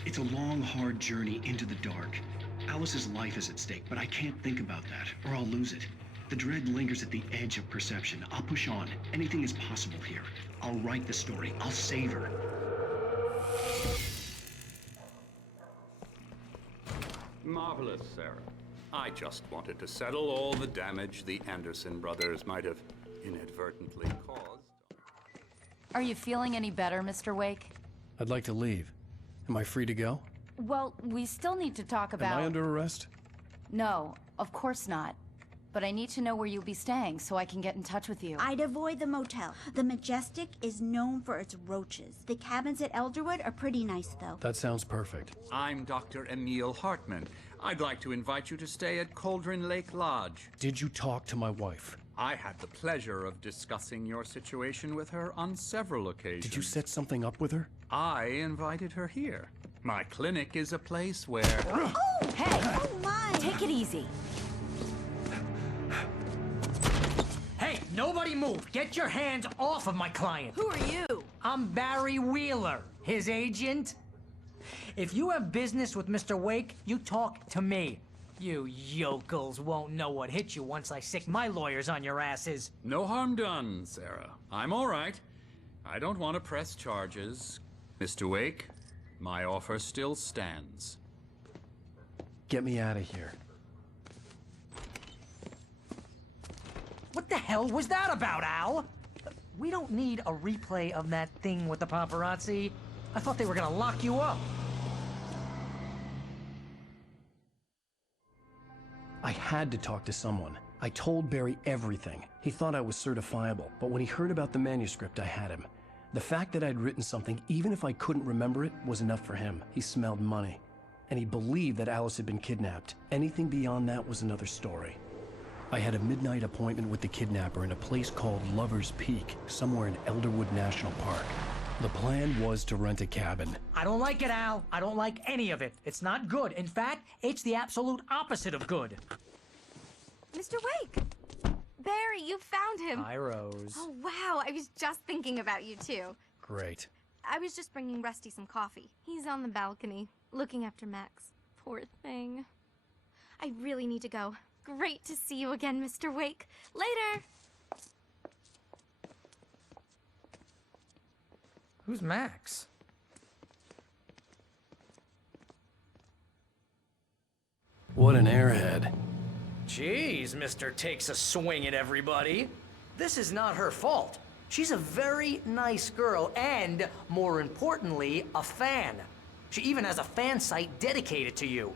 It's a long, hard journey into the dark. Alice's life is at stake, but I can't think about that, or I'll lose it. The dread lingers at the edge of perception. I'll push on. Anything is possible here. I'll write the story. I'll save her. Marvelous, Sarah. I just wanted to settle all the damage the Anderson brothers might have inadvertently caused. Are you feeling any better, Mr. Wake? I'd like to leave. Am I free to go? Well, we still need to talk about... Am I under arrest? No, of course not. But I need to know where you'll be staying so I can get in touch with you. I'd avoid the motel. The Majestic is known for its roaches. The cabins at Elderwood are pretty nice, though. That sounds perfect. I'm Dr. Emil Hartman. I'd like to invite you to stay at Cauldron Lake Lodge. Did you talk to my wife? I had the pleasure of discussing your situation with her on several occasions. Did you set something up with her? I invited her here. My clinic is a place where... Oh! Hey! Oh, my! Take it easy. Hey, nobody move. Get your hands off of my client. Who are you? I'm Barry Wheeler, his agent. If you have business with Mr. Wake, you talk to me. You yokels won't know what hit you once I sick my lawyers on your asses. No harm done, Sarah. I'm all right. I don't want to press charges. Mr. Wake, my offer still stands. Get me out of here. What the hell was that about, Al? We don't need a replay of that thing with the paparazzi. I thought they were gonna lock you up. I had to talk to someone. I told Barry everything. He thought I was certifiable, but when he heard about the manuscript, I had him. The fact that I'd written something, even if I couldn't remember it, was enough for him. He smelled money. And he believed that Alice had been kidnapped. Anything beyond that was another story. I had a midnight appointment with the kidnapper in a place called Lover's Peak, somewhere in Elderwood National Park. The plan was to rent a cabin. I don't like it, Al. I don't like any of it. It's not good. In fact, it's the absolute opposite of good. Mr. Wake! Barry, you found him. Hi, Rose. Oh, wow. I was just thinking about you, too. Great. I was just bringing Rusty some coffee. He's on the balcony, looking after Max. Poor thing. I really need to go. Great to see you again, Mr. Wake. Later! Who's Max? What an airhead. Jeez, Mr. Takes a swing at everybody. This is not her fault. She's a very nice girl and, more importantly, a fan. She even has a fan site dedicated to you.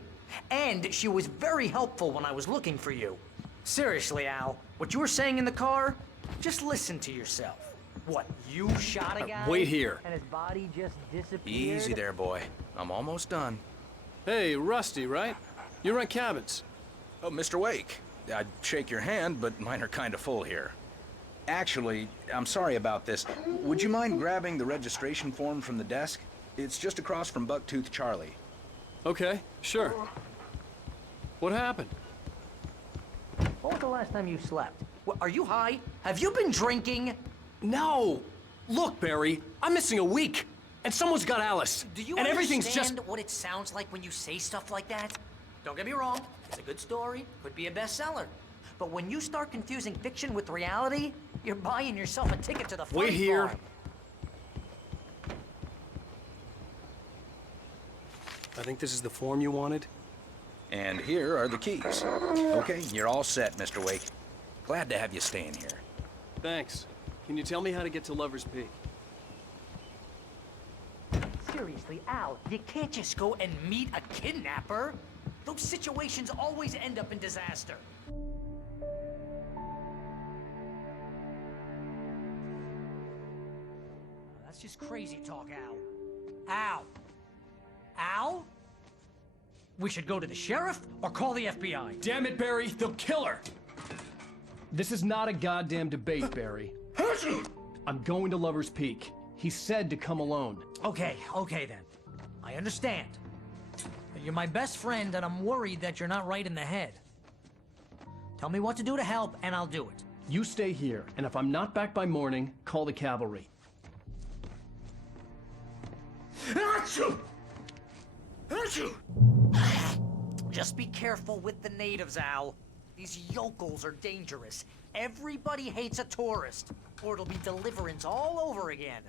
And she was very helpful when I was looking for you. Seriously, Al, what you were saying in the car, just listen to yourself. What, you shot a guy? Wait here. And his body just disappeared? Easy there, boy. I'm almost done. Hey, Rusty, right? You rent cabins. Oh, Mr. Wake. I'd shake your hand, but mine are kind of full here. Actually, I'm sorry about this. Would you mind grabbing the registration form from the desk? It's just across from Bucktooth Charlie. Okay, sure. What happened? When was the last time you slept? What, are you high? Have you been drinking? No! Look, Barry, I'm missing a week, and someone's got Alice. Do you and everything's understand just... what it sounds like when you say stuff like that? Don't get me wrong, it's a good story, could be a bestseller. But when you start confusing fiction with reality, you're buying yourself a ticket to the funny Wait here. farm. I think this is the form you wanted. And here are the keys. Okay, you're all set, Mr. Wake. Glad to have you staying here. Thanks. Can you tell me how to get to Lover's Peak? Seriously, Al, you can't just go and meet a kidnapper. Those situations always end up in disaster. That's just crazy talk, Al. Al! Al? We should go to the sheriff or call the FBI. Damn it, Barry, they'll kill her! This is not a goddamn debate, Barry. I'm going to Lover's Peak. He said to come alone. Okay then. I understand. But you're my best friend and I'm worried that you're not right in the head. Tell me what to do to help and I'll do it. You stay here, and if I'm not back by morning, call the cavalry. Just be careful with the natives, Al. These yokels are dangerous. Everybody hates a tourist, or it'll be Deliverance all over again.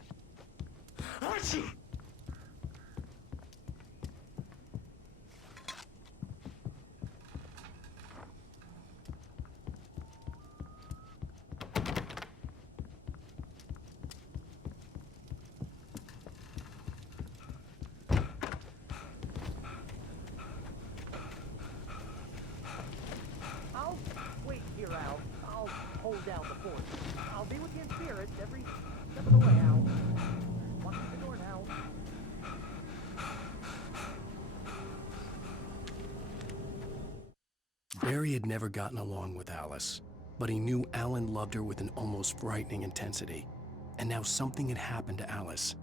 I'll wait here, Al. I'll hold down the fort. I'll be with you in spirit every step of the way, Al. Walk through the door now. Barry had never gotten along with Alice, but he knew Alan loved her with an almost frightening intensity. And now something had happened to Alice.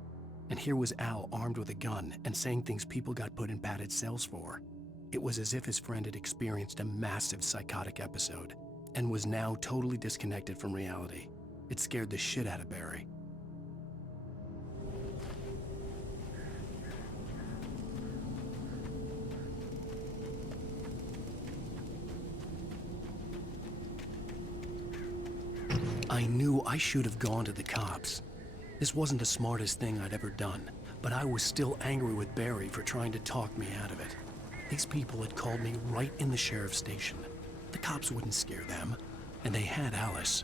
And here was Al armed with a gun and saying things people got put in padded cells for. It was as if his friend had experienced a massive psychotic episode and was now totally disconnected from reality. It scared the shit out of Barry. I knew I should have gone to the cops. This wasn't the smartest thing I'd ever done, but I was still angry with Barry for trying to talk me out of it. These people had called me right in the sheriff's station. The cops wouldn't scare them, and they had Alice.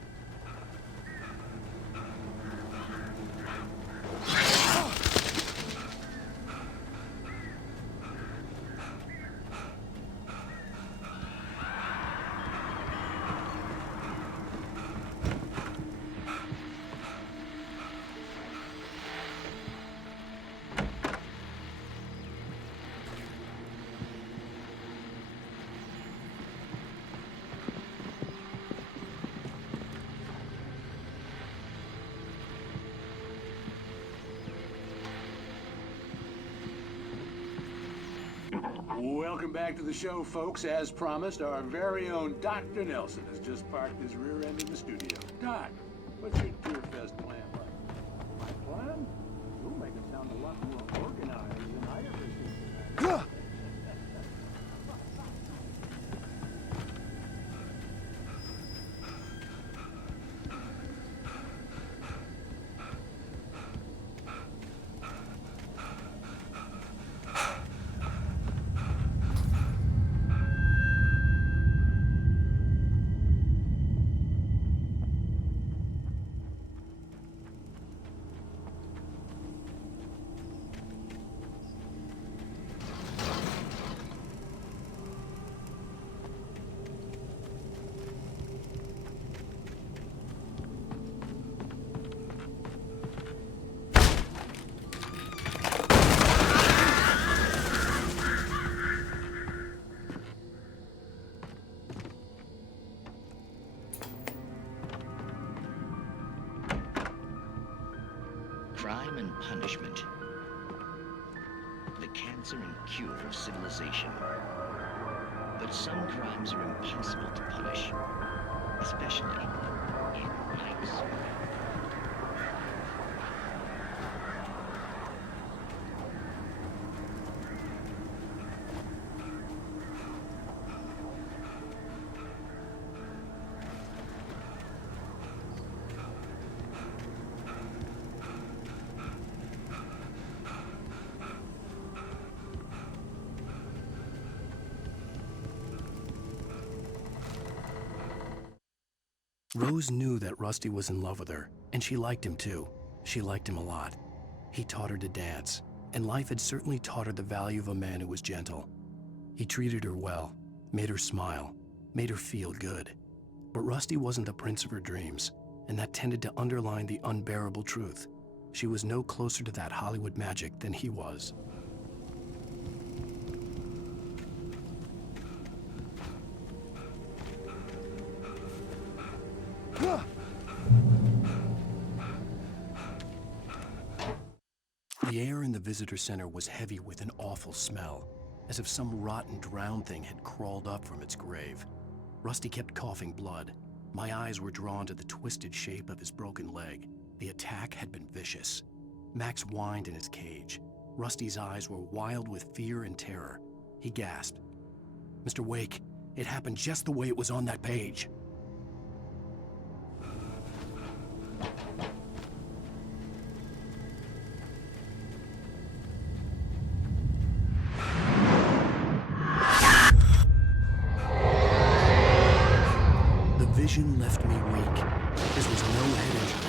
Welcome back to the show, folks. As promised, our very own Dr. Nelson has just parked his rear end in the studio. Doc, what's your Deerfest plan like? My plan? You'll make it sound a lot more organized than I ever seen. Crime and punishment. The cancer and cure of civilization. But some crimes are impossible to punish, especially in heights. Rose knew that Rusty was in love with her, and she liked him too. She liked him a lot. He taught her to dance, and life had certainly taught her the value of a man who was gentle. He treated her well, made her smile, made her feel good. But Rusty wasn't the prince of her dreams, and that tended to underline the unbearable truth. She was no closer to that Hollywood magic than he was. The air in the visitor center was heavy with an awful smell, as if some rotten drowned thing had crawled up from its grave. Rusty kept coughing blood. My eyes were drawn to the twisted shape of his broken leg. The attack had been vicious. Max whined in his cage. Rusty's eyes were wild with fear and terror. He gasped. "Mr. Wake, it happened just the way it was on that page." Vision left me weak. This was no head injury.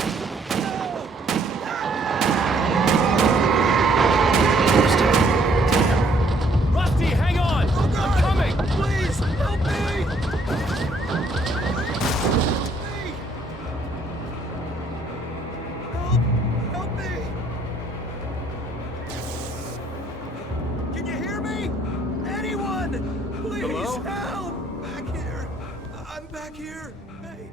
Rusty, hang on! Oh, God! I'm coming! Please, help me! Help me! Can you hear me? Anyone! Please, Hello? help! Back here. I'm back here. Hey.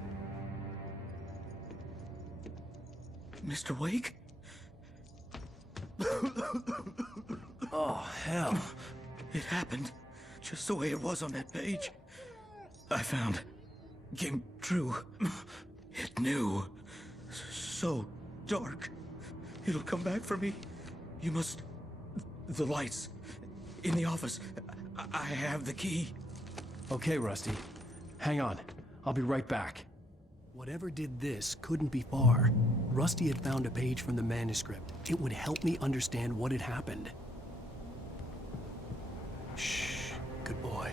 Mr. Wake? Oh, hell. It happened just the way it was on that page. I found. Came true. It knew. So dark. It'll come back for me. You must... The lights. In the office. I have the key. Okay, Rusty. Hang on. I'll be right back. Whatever did this couldn't be far. Rusty had found a page from the manuscript. It would help me understand what had happened. Shh. Good boy.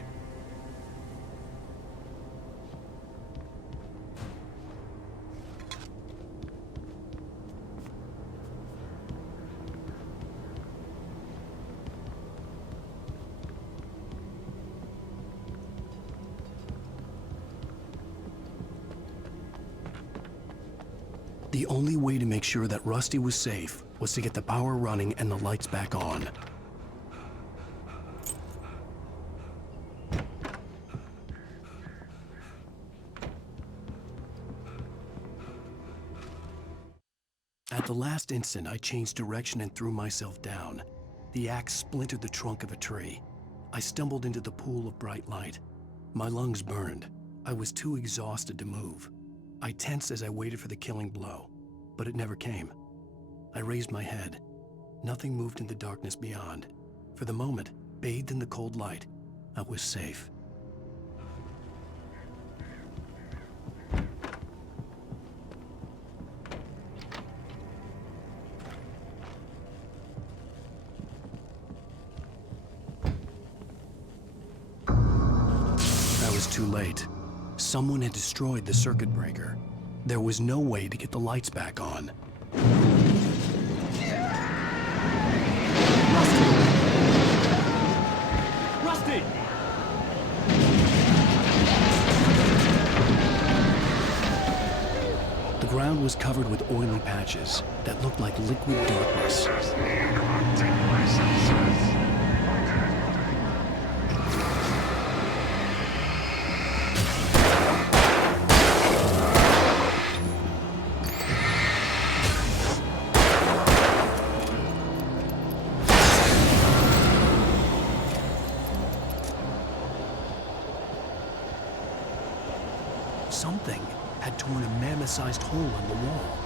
The only way to make sure that Rusty was safe was to get the power running and the lights back on. At the last instant, I changed direction and threw myself down. The axe splintered the trunk of a tree. I stumbled into the pool of bright light. My lungs burned. I was too exhausted to move. I tensed as I waited for the killing blow, but it never came. I raised my head. Nothing moved in the darkness beyond. For the moment, bathed in the cold light, I was safe. I was too late. Someone had destroyed the circuit breaker. There was no way to get the lights back on. Rusty! The ground was covered with oily patches that looked like liquid darkness. Something had torn a mammoth-sized hole in the wall.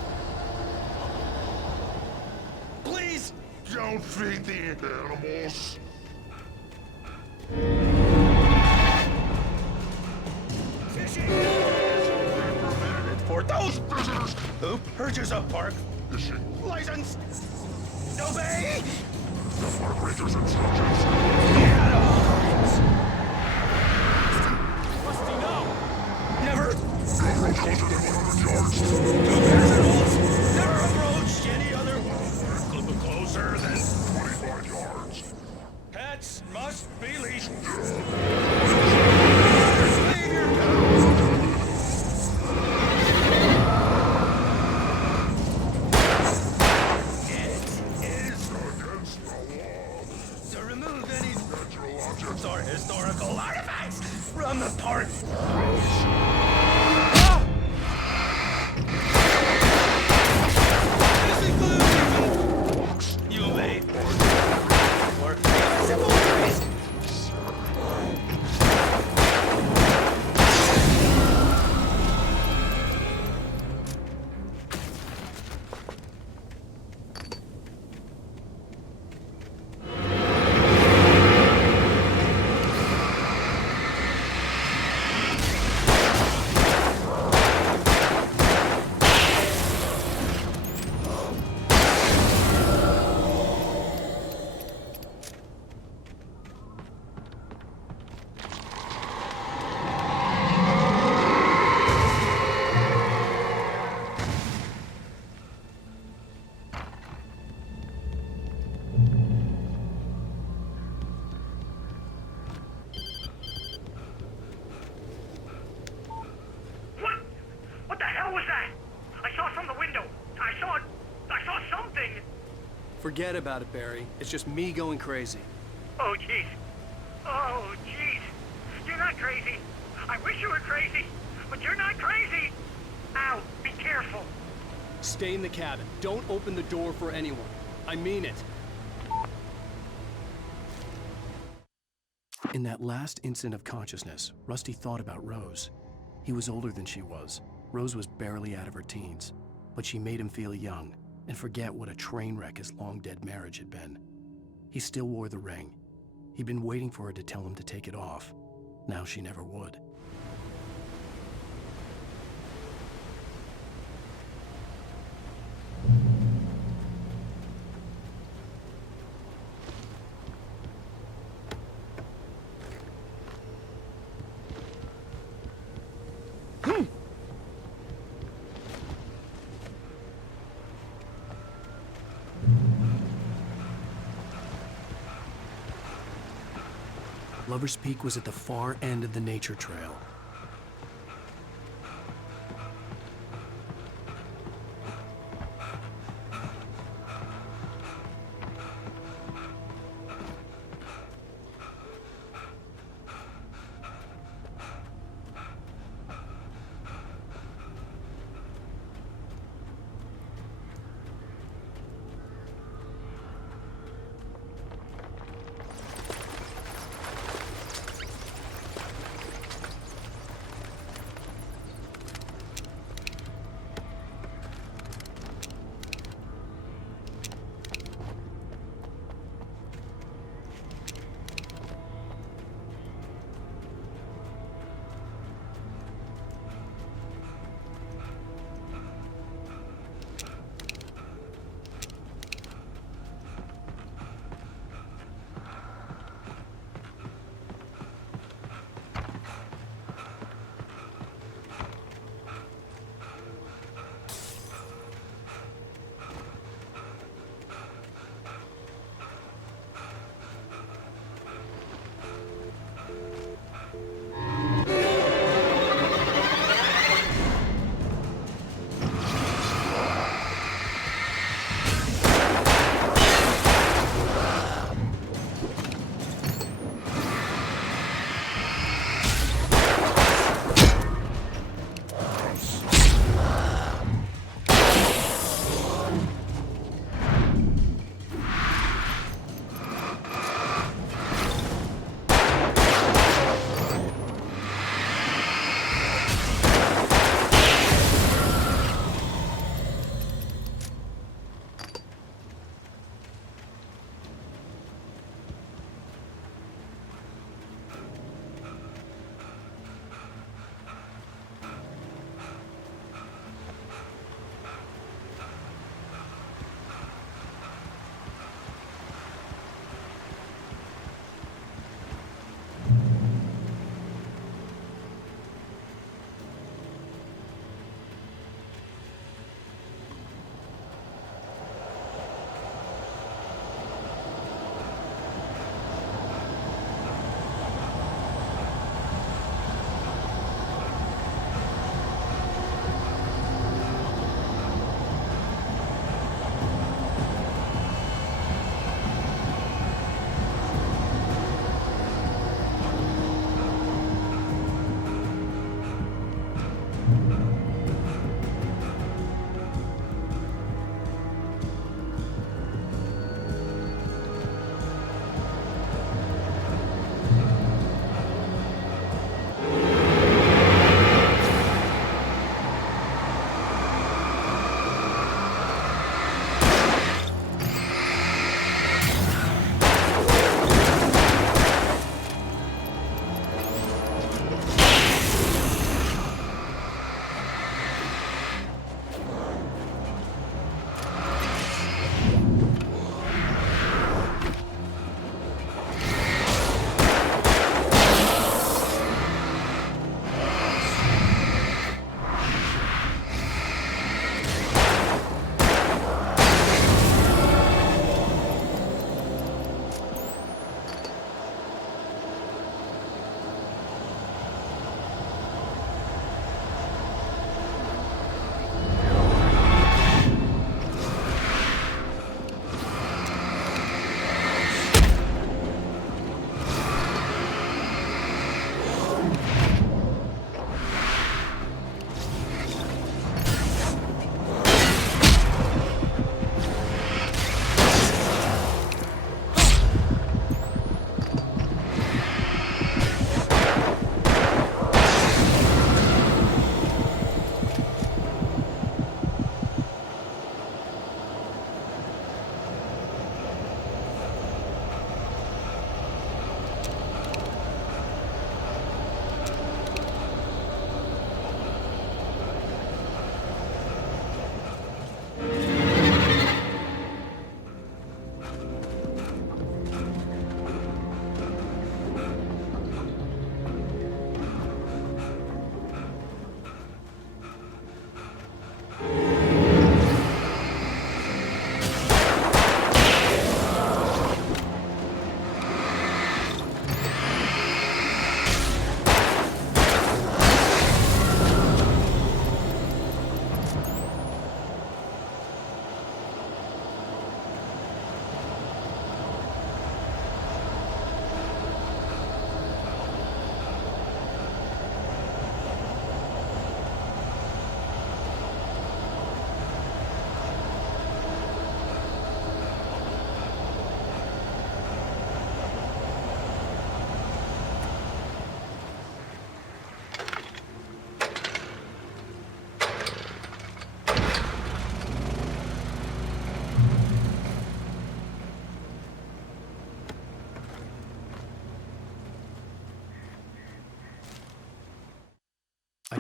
Please! Don't feed the animals! Fishing! For those visitors who purchase a park license, obey the park ranger's instructions. at all times. Rusty, no! Never Go closer than 100 yards. to animals. Never approach any other closer than 25 yards. pets must be leashed. To remove any natural objects or historical artifacts from the park. This includes you may or simple waste. What the hell was that? I saw from the window. I saw something. Forget about it, Barry. It's just me going crazy. Oh, jeez. Oh, jeez. You're not crazy. I wish you were crazy, but you're not crazy. Ow, be careful. Stay in the cabin. Don't open the door for anyone. I mean it. In that last instant of consciousness, Rusty thought about Rose. He was older than she was. Rose was barely out of her teens, but she made him feel young and forget what a train wreck his long-dead marriage had been. He still wore the ring. He'd been waiting for her to tell him to take it off. Now she never would. Lover's Peak was at the far end of the nature trail.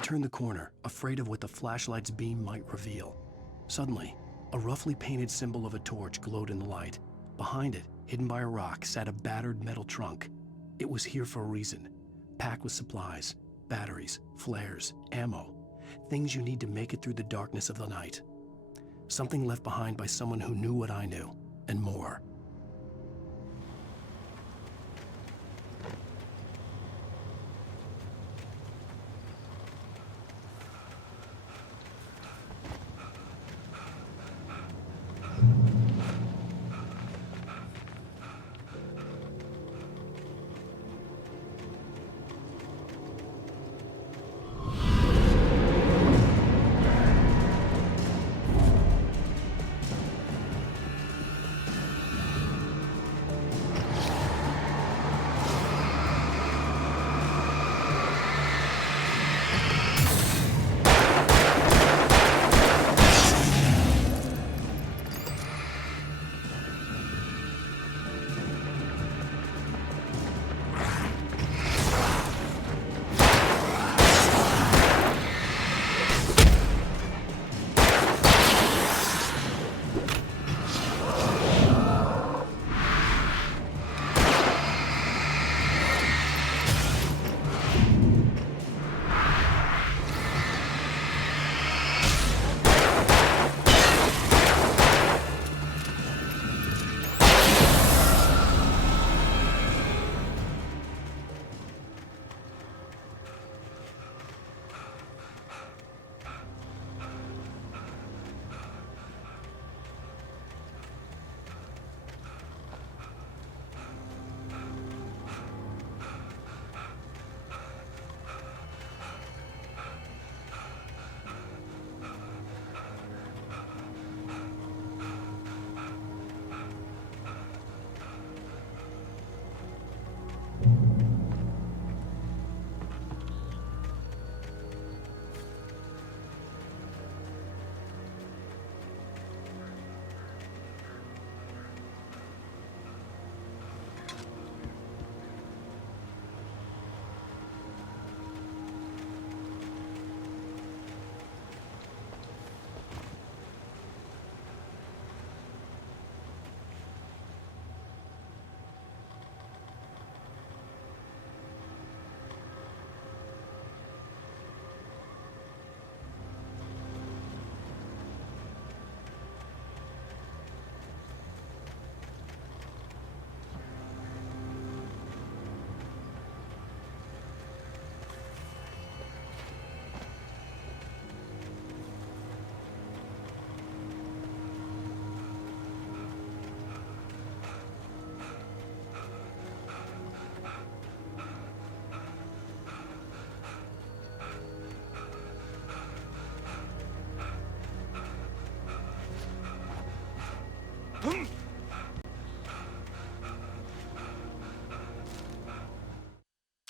turned the corner, afraid of what the flashlight's beam might reveal. Suddenly, a roughly painted symbol of a torch glowed in the light. Behind it, hidden by a rock, sat a battered metal trunk. It was here for a reason, packed with supplies, batteries, flares, ammo, things you need to make it through the darkness of the night. Something left behind by someone who knew what I knew, and more.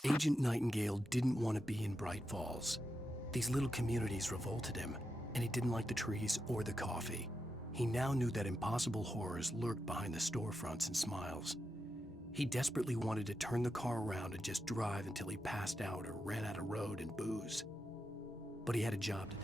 Agent Nightingale didn't want to be in Bright Falls. These little communities revolted him, and he didn't like the trees or the coffee. He now knew that impossible horrors lurked behind the storefronts and smiles. He desperately wanted to turn the car around and just drive until he passed out or ran out of road and booze. But he had a job to do.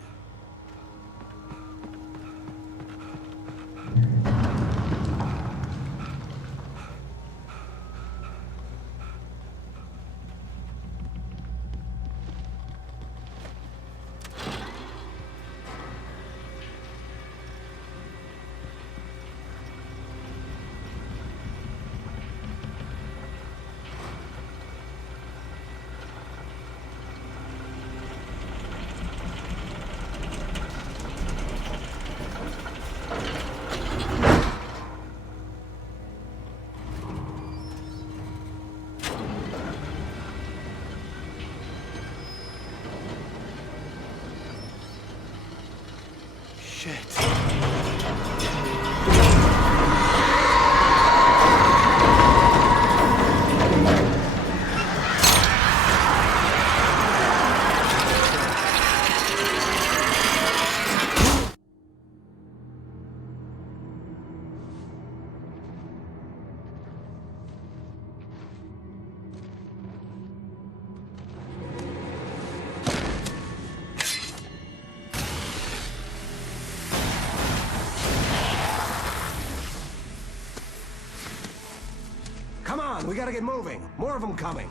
on, we gotta get moving. More of them coming.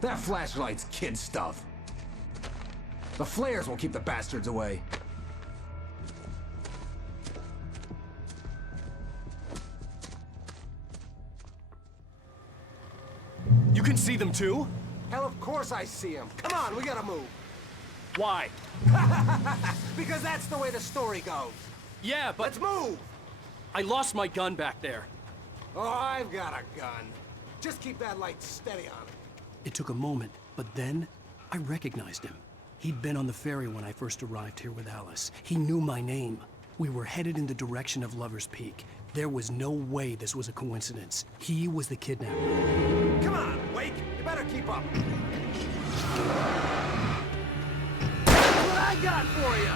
That flashlight's kid stuff. The flares will keep the bastards away. You can see them too? Hell, of course I see them. Come on, we gotta move. Why? Because that's the way the story goes. Yeah, but... Let's move! I lost my gun back there. Oh, I've got a gun. Just keep that light steady on it. It took a moment, but then I recognized him. He'd been on the ferry when I first arrived here with Alice. He knew my name. We were headed in the direction of Lover's Peak. There was no way this was a coincidence. He was the kidnapper. Come on, Wake! You better keep up. That's what I got for you!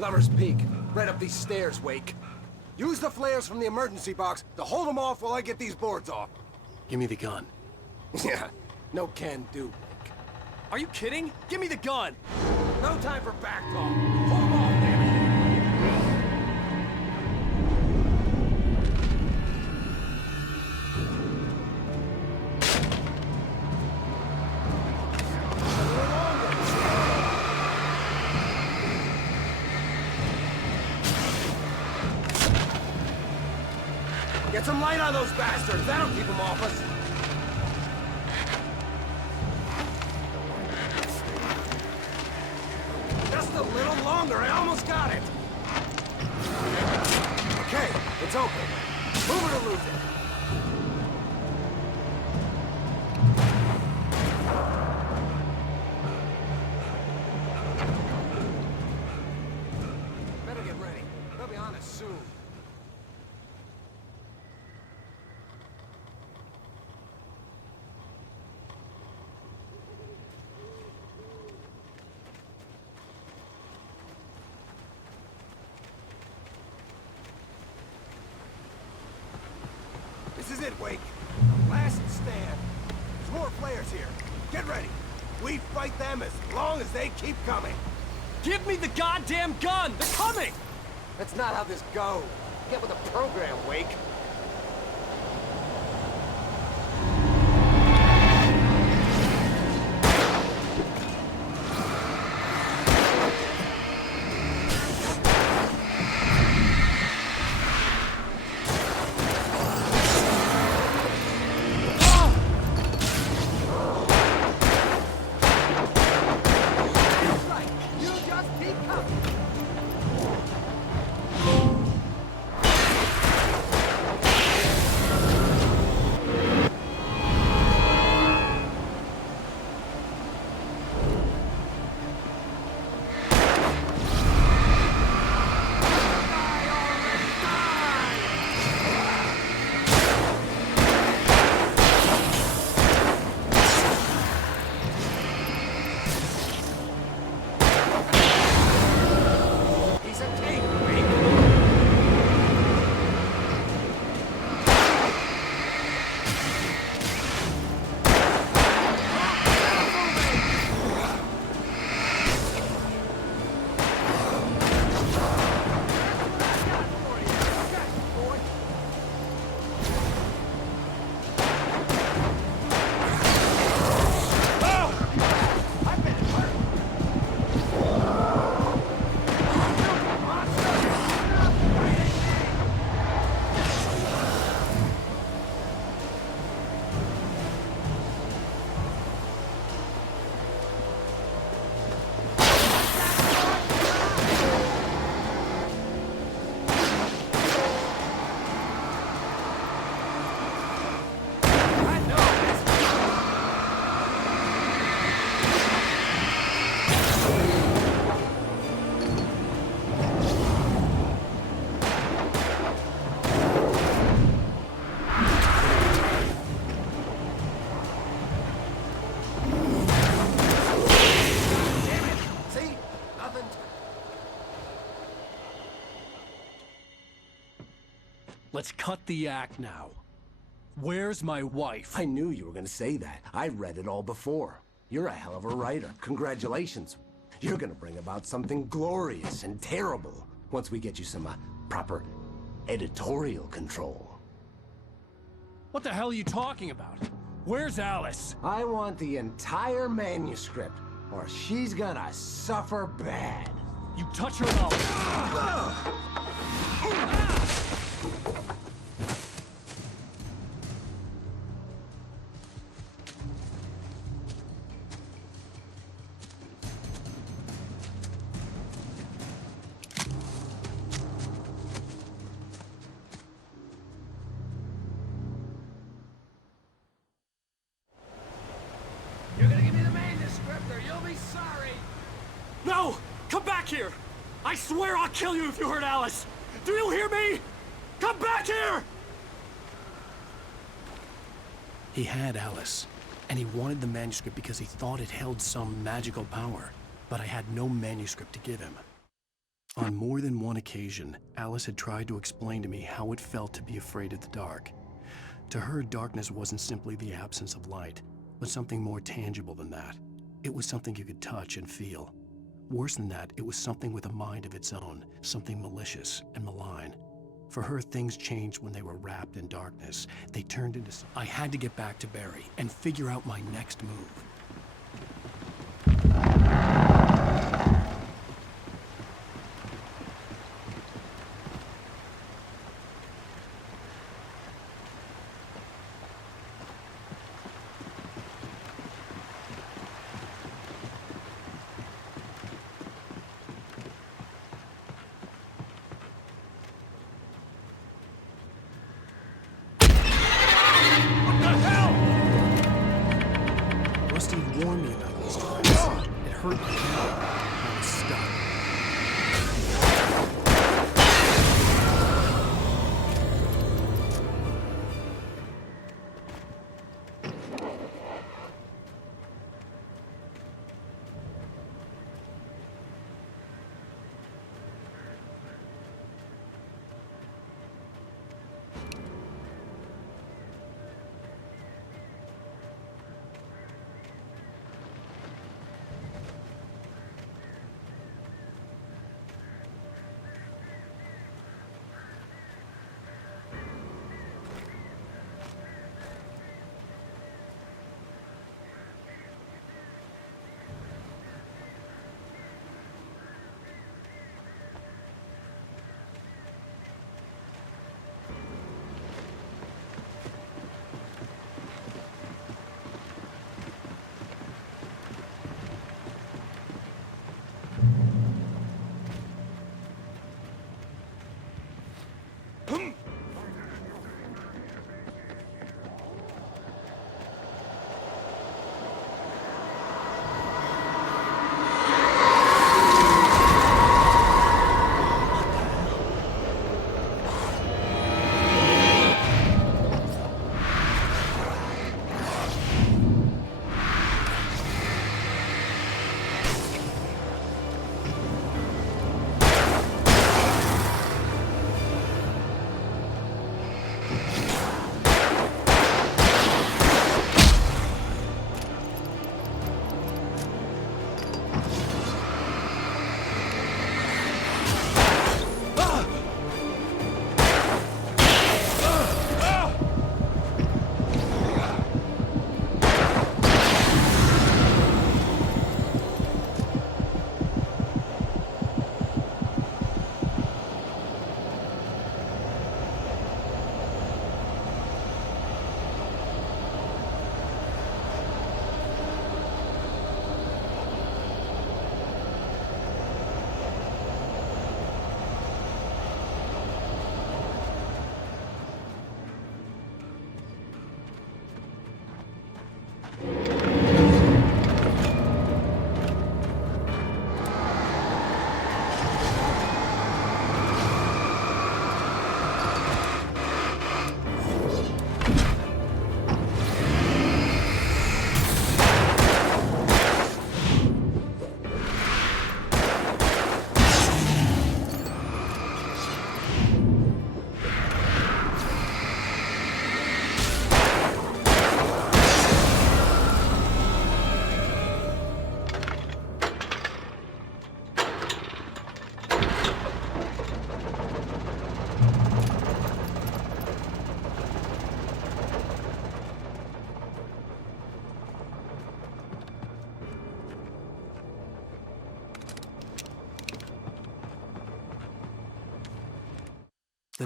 Lover's Peak. Right up these stairs, Wake. Use the flares from the emergency box to hold them off while I get these boards off. Give me the gun. Yeah, no can do, Wake. Are you kidding? Give me the gun! No time for back talk. Pull them off, damn it! Get some light on those bastards. That'll keep them off us. Just a little longer. I almost got it. Okay, it's open. Move it or lose it. Better get ready. They'll be on us soon. This is it, Wake. Last stand. There's more flares here. Get ready. We fight them as long as they keep coming. Give me the goddamn gun! They're coming! That's not how this goes. Get with the program, Wake. Let's cut the act now. Where's my wife? I knew you were gonna say that. I read it all before. You're a hell of a writer. Congratulations. You're gonna bring about something glorious and terrible once we get you some proper editorial control. What the hell are you talking about? Where's Alice? I want the entire manuscript, or she's gonna suffer bad. You touch her and I'll... You're gonna give me the manuscript or you'll be sorry. No! Come back here! I swear I'll kill you if you hurt Alice! Do you hear me? Come back here! He had Alice, and he wanted the manuscript because he thought it held some magical power. But I had no manuscript to give him. On more than one occasion, Alice had tried to explain to me how it felt to be afraid of the dark. To her, darkness wasn't simply the absence of light, but something more tangible than that. It was something you could touch and feel. Worse than that, it was something with a mind of its own, something malicious and malign. For her, things changed when they were wrapped in darkness. They turned into... I had to get back to Barry and figure out my next move.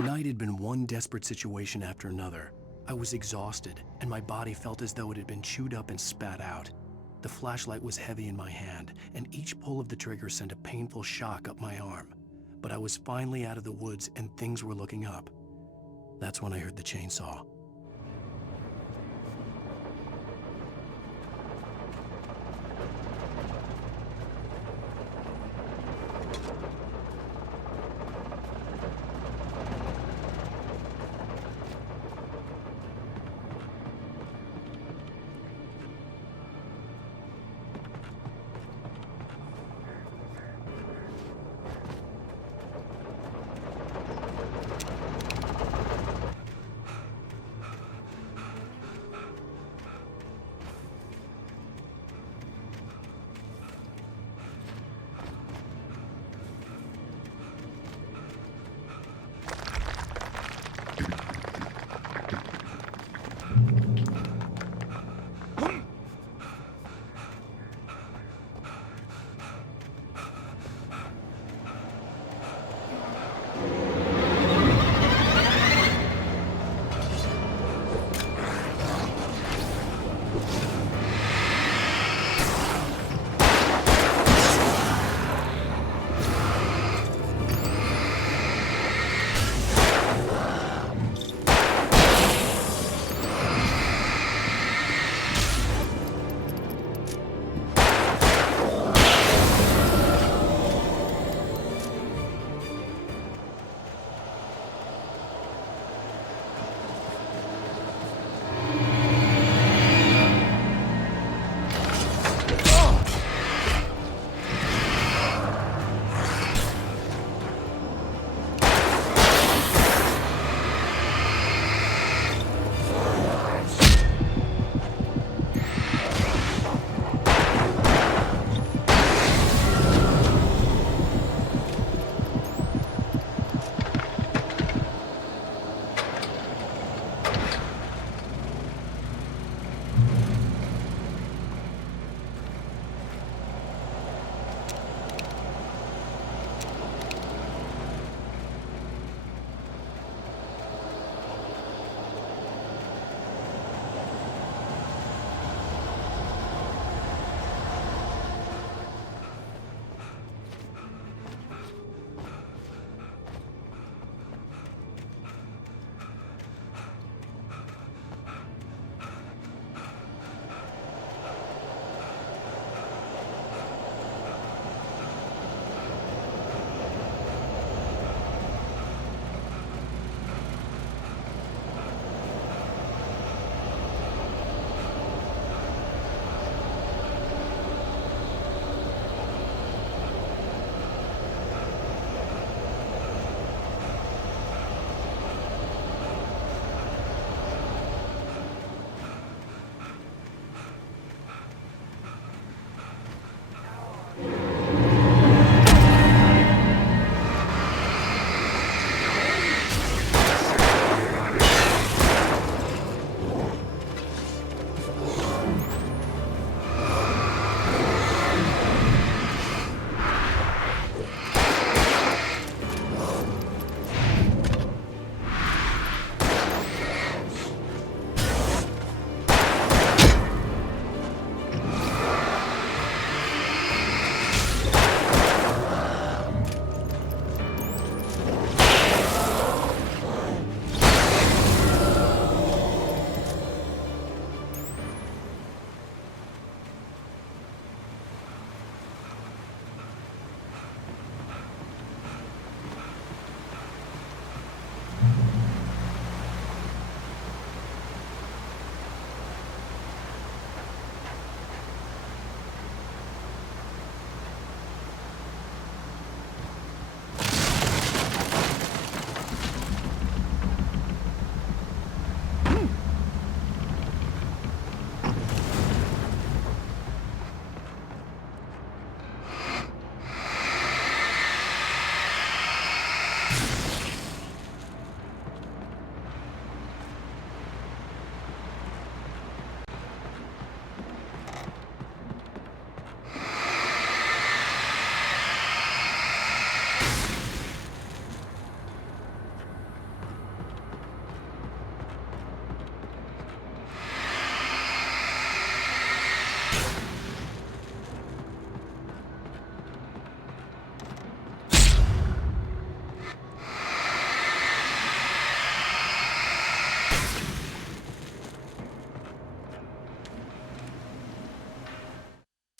night had been one desperate situation after another. I was exhausted, and my body felt as though it had been chewed up and spat out. The flashlight was heavy in my hand, and each pull of the trigger sent a painful shock up my arm. But I was finally out of the woods, and things were looking up. That's when I heard the chainsaw.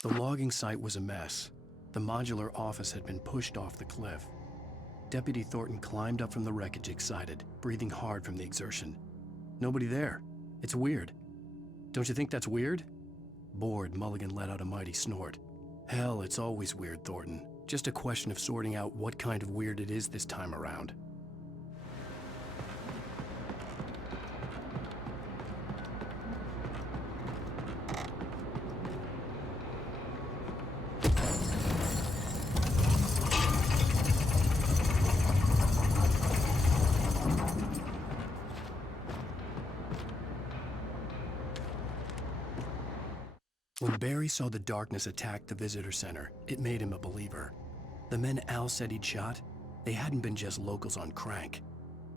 The logging site was a mess. The modular office had been pushed off the cliff. Deputy Thornton climbed up from the wreckage excited, breathing hard from the exertion. Nobody there. It's weird. Don't you think that's weird? Bored, Mulligan let out a mighty snort. Hell, it's always weird, Thornton. Just a question of sorting out what kind of weird it is this time around. When Barry saw the darkness attack the visitor center, it made him a believer. The men Al said he'd shot, they hadn't been just locals on crank.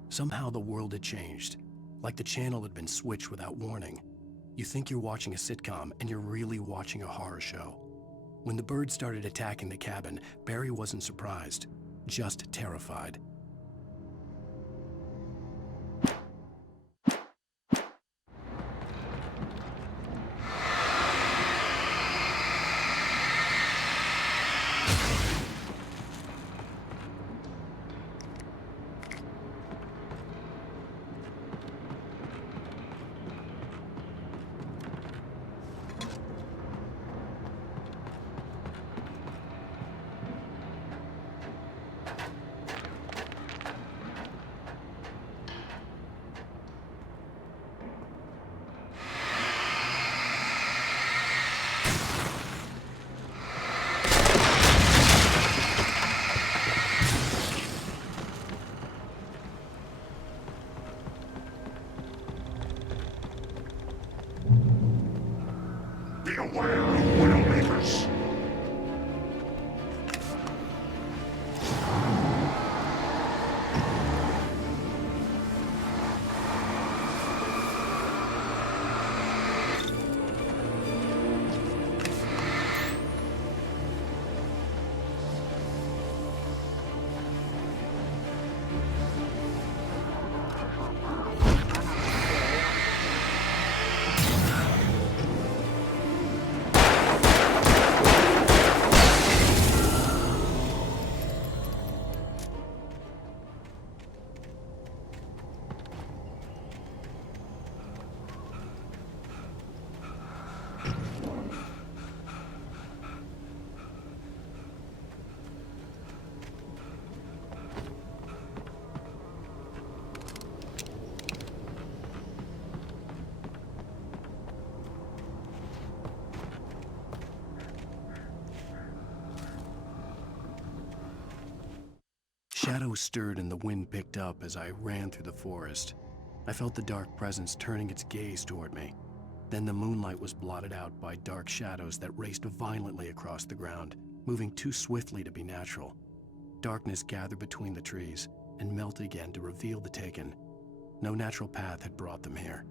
Somehow the world had changed, like the channel had been switched without warning. You think you're watching a sitcom, and you're really watching a horror show. When the birds started attacking the cabin, Barry wasn't surprised, just terrified. Beware of Widowmakers! Shadows stirred and the wind picked up as I ran through the forest. I felt the dark presence turning its gaze toward me. Then the moonlight was blotted out by dark shadows that raced violently across the ground, moving too swiftly to be natural. Darkness gathered between the trees and melted again to reveal the Taken. No natural path had brought them here.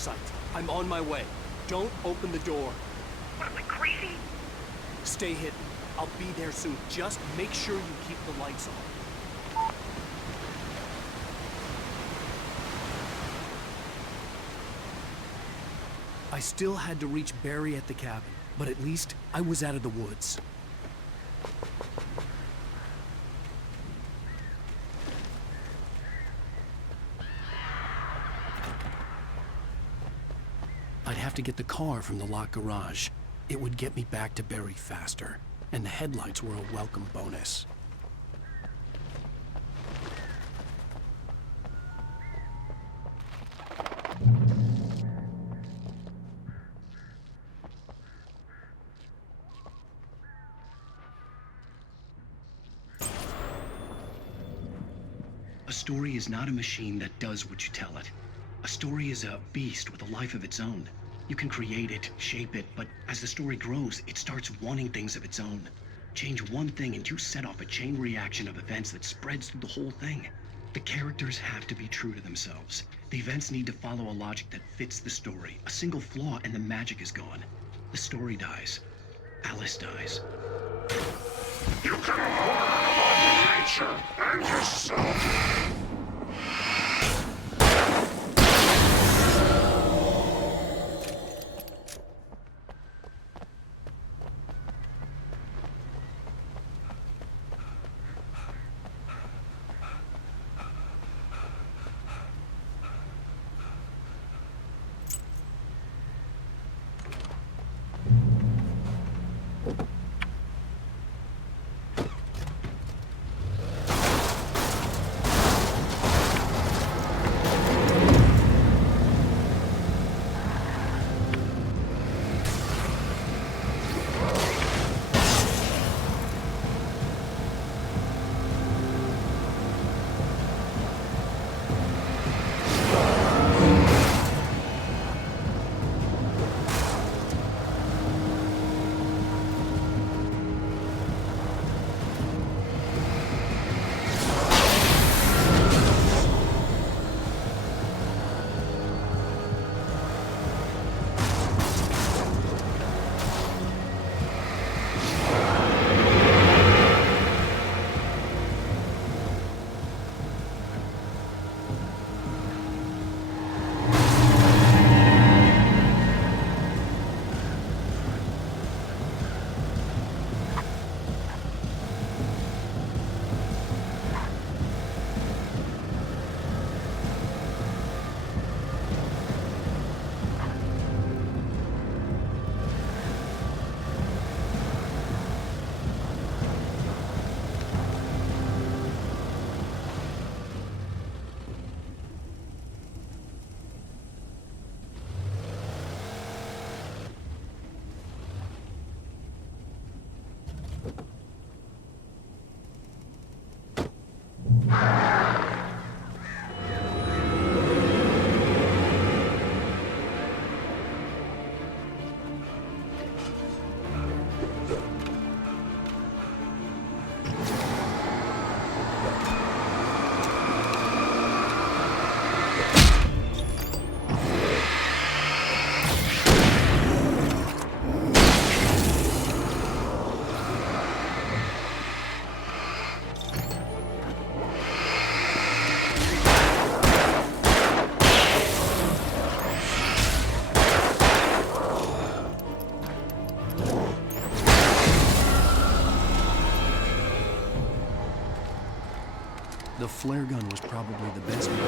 sight. I'm on my way. Don't open the door. What am I, crazy? Stay hidden. I'll be there soon. Just make sure you keep the lights on. I still had to reach Barry at the cabin, but at least I was out of the woods. I'd have to get the car from the locked garage. It would get me back to Barry faster, and the headlights were a welcome bonus. A story is not a machine that does what you tell it. A story is a beast with a life of its own. You can create it, shape it, but as the story grows, it starts wanting things of its own. Change one thing and you set off a chain reaction of events that spreads through the whole thing. The characters have to be true to themselves. The events need to follow a logic that fits the story. A single flaw and the magic is gone. The story dies. Alice dies. You can learn about nature and yourself. The flare gun was probably the best weapon.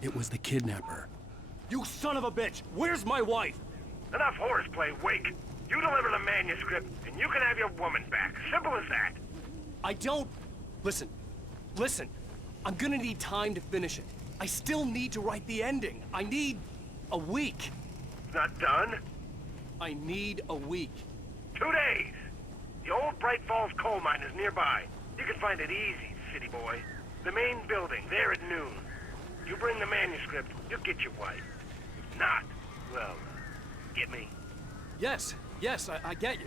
It was the kidnapper. You son of a bitch! Where's my wife? Enough horseplay, Wake. You deliver the manuscript, and you can have your woman back. Simple as that. I don't... Listen. I'm gonna need time to finish it. I still need to write the ending. I need a week. Not done? I need a week. 2 days. The old Bright Falls coal mine is nearby. You can find it easy, city boy. The main building, there at noon. You bring the manuscript, you'll get your wife. If not, well, get me? Yes, I get you.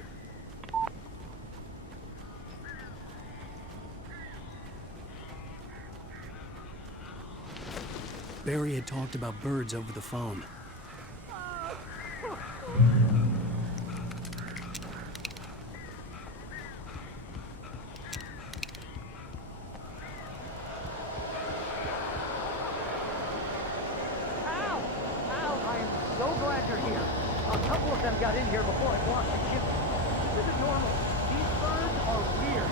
Barry had talked about birds over the phone. So glad you're here. A couple of them got in here before I blocked the chimney. This isn't normal. These birds are weird.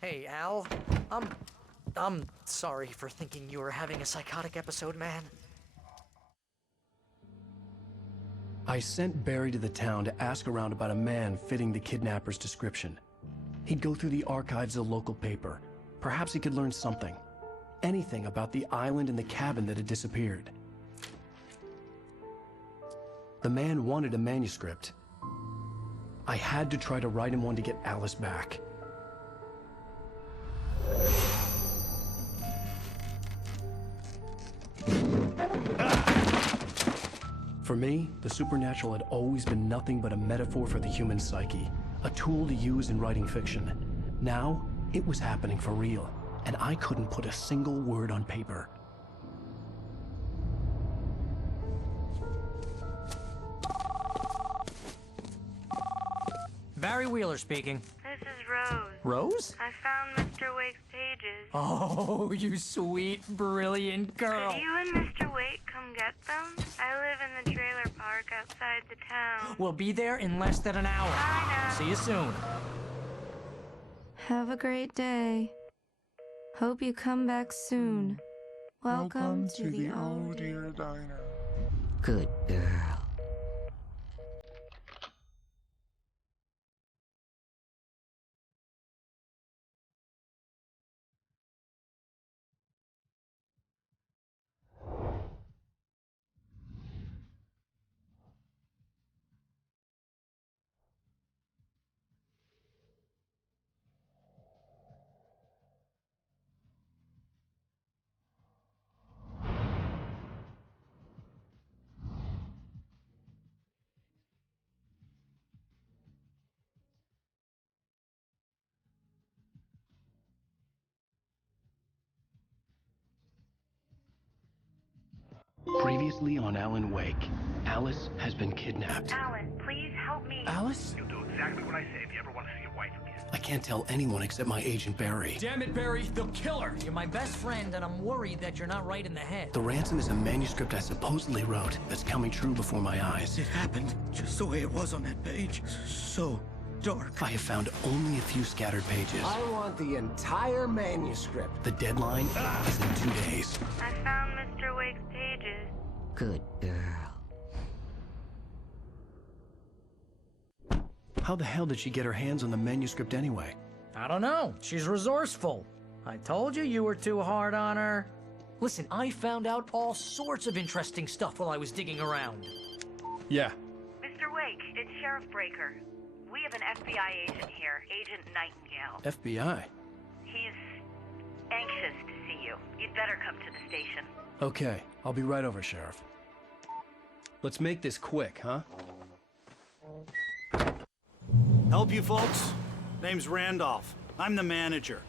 Hey, Al. I'm sorry for thinking you were having a psychotic episode, man. I sent Barry to the town to ask around about a man fitting the kidnapper's description. He'd go through the archives of the local paper. Perhaps he could learn something. Anything about the island and the cabin that had disappeared. The man wanted a manuscript. I had to try to write him one to get Alice back. For me, the supernatural had always been nothing but a metaphor for the human psyche, a tool to use in writing fiction. Now, it was happening for real, and I couldn't put a single word on paper. Barry Wheeler speaking. This is Rose. Rose? I found Mr. Wake's pages. Oh, you sweet, brilliant girl. Could you and Mr. Wake come get them? I live in the trailer park outside the town. We'll be there in less than an hour. Bye now. See you soon. Have a great day. Hope you come back soon. Welcome to the Oh Dear Diner. Good girl. Previously on Alan Wake, Alice has been kidnapped. Alan, please help me. Alice? You'll do exactly what I say if you ever want to see your wife again. I can't tell anyone except my agent Barry. Damn it, Barry, they'll kill her! You're my best friend, and I'm worried that you're not right in the head. The ransom is a manuscript I supposedly wrote that's coming true before my eyes. It happened just the way it was on that page. So dark. I have found only a few scattered pages. I want the entire manuscript. The deadline is in 2 days. I found Mr. Wake's pages. Good girl. How the hell did she get her hands on the manuscript anyway? I don't know. She's resourceful. I told you you were too hard on her. Listen, I found out all sorts of interesting stuff while I was digging around. Yeah. Mr. Wake, it's Sheriff Breaker. We have an FBI agent here, Agent Nightingale. FBI? He's anxious to see you. You'd better come to the station. Okay, I'll be right over, Sheriff. Let's make this quick, huh? Help you folks? Name's Randolph. I'm the manager.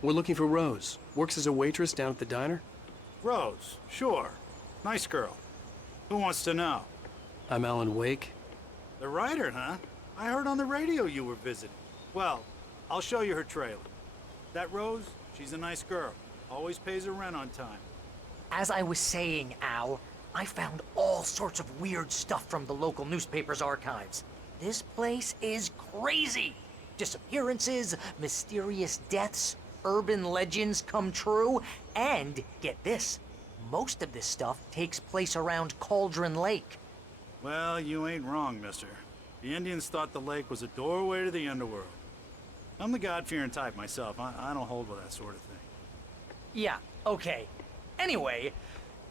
We're looking for Rose. Works as a waitress down at the diner. Rose, sure. Nice girl. Who wants to know? I'm Alan Wake. The writer, huh? I heard on the radio you were visiting. Well, I'll show you her trailer. That Rose, she's a nice girl. Always pays her rent on time. As I was saying, Al, I found all sorts of weird stuff from the local newspaper's archives. This place is crazy. Disappearances, mysterious deaths, urban legends come true, and get this, most of this stuff takes place around Cauldron Lake. Well, you ain't wrong, mister. The Indians thought the lake was a doorway to the underworld. I'm the God-fearing type myself. I don't hold with that sort of thing. Yeah, okay. Anyway,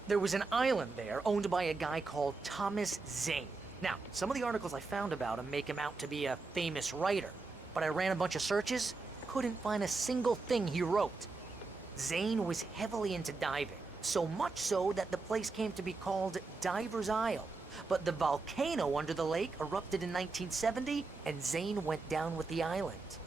there was an island there owned by a guy called Thomas Zane. Now, some of the articles I found about him make him out to be a famous writer, but I ran a bunch of searches, couldn't find a single thing he wrote. Zane was heavily into diving, so much so that the place came to be called Diver's Isle. But the volcano under the lake erupted in 1970, and Zane went down with the island.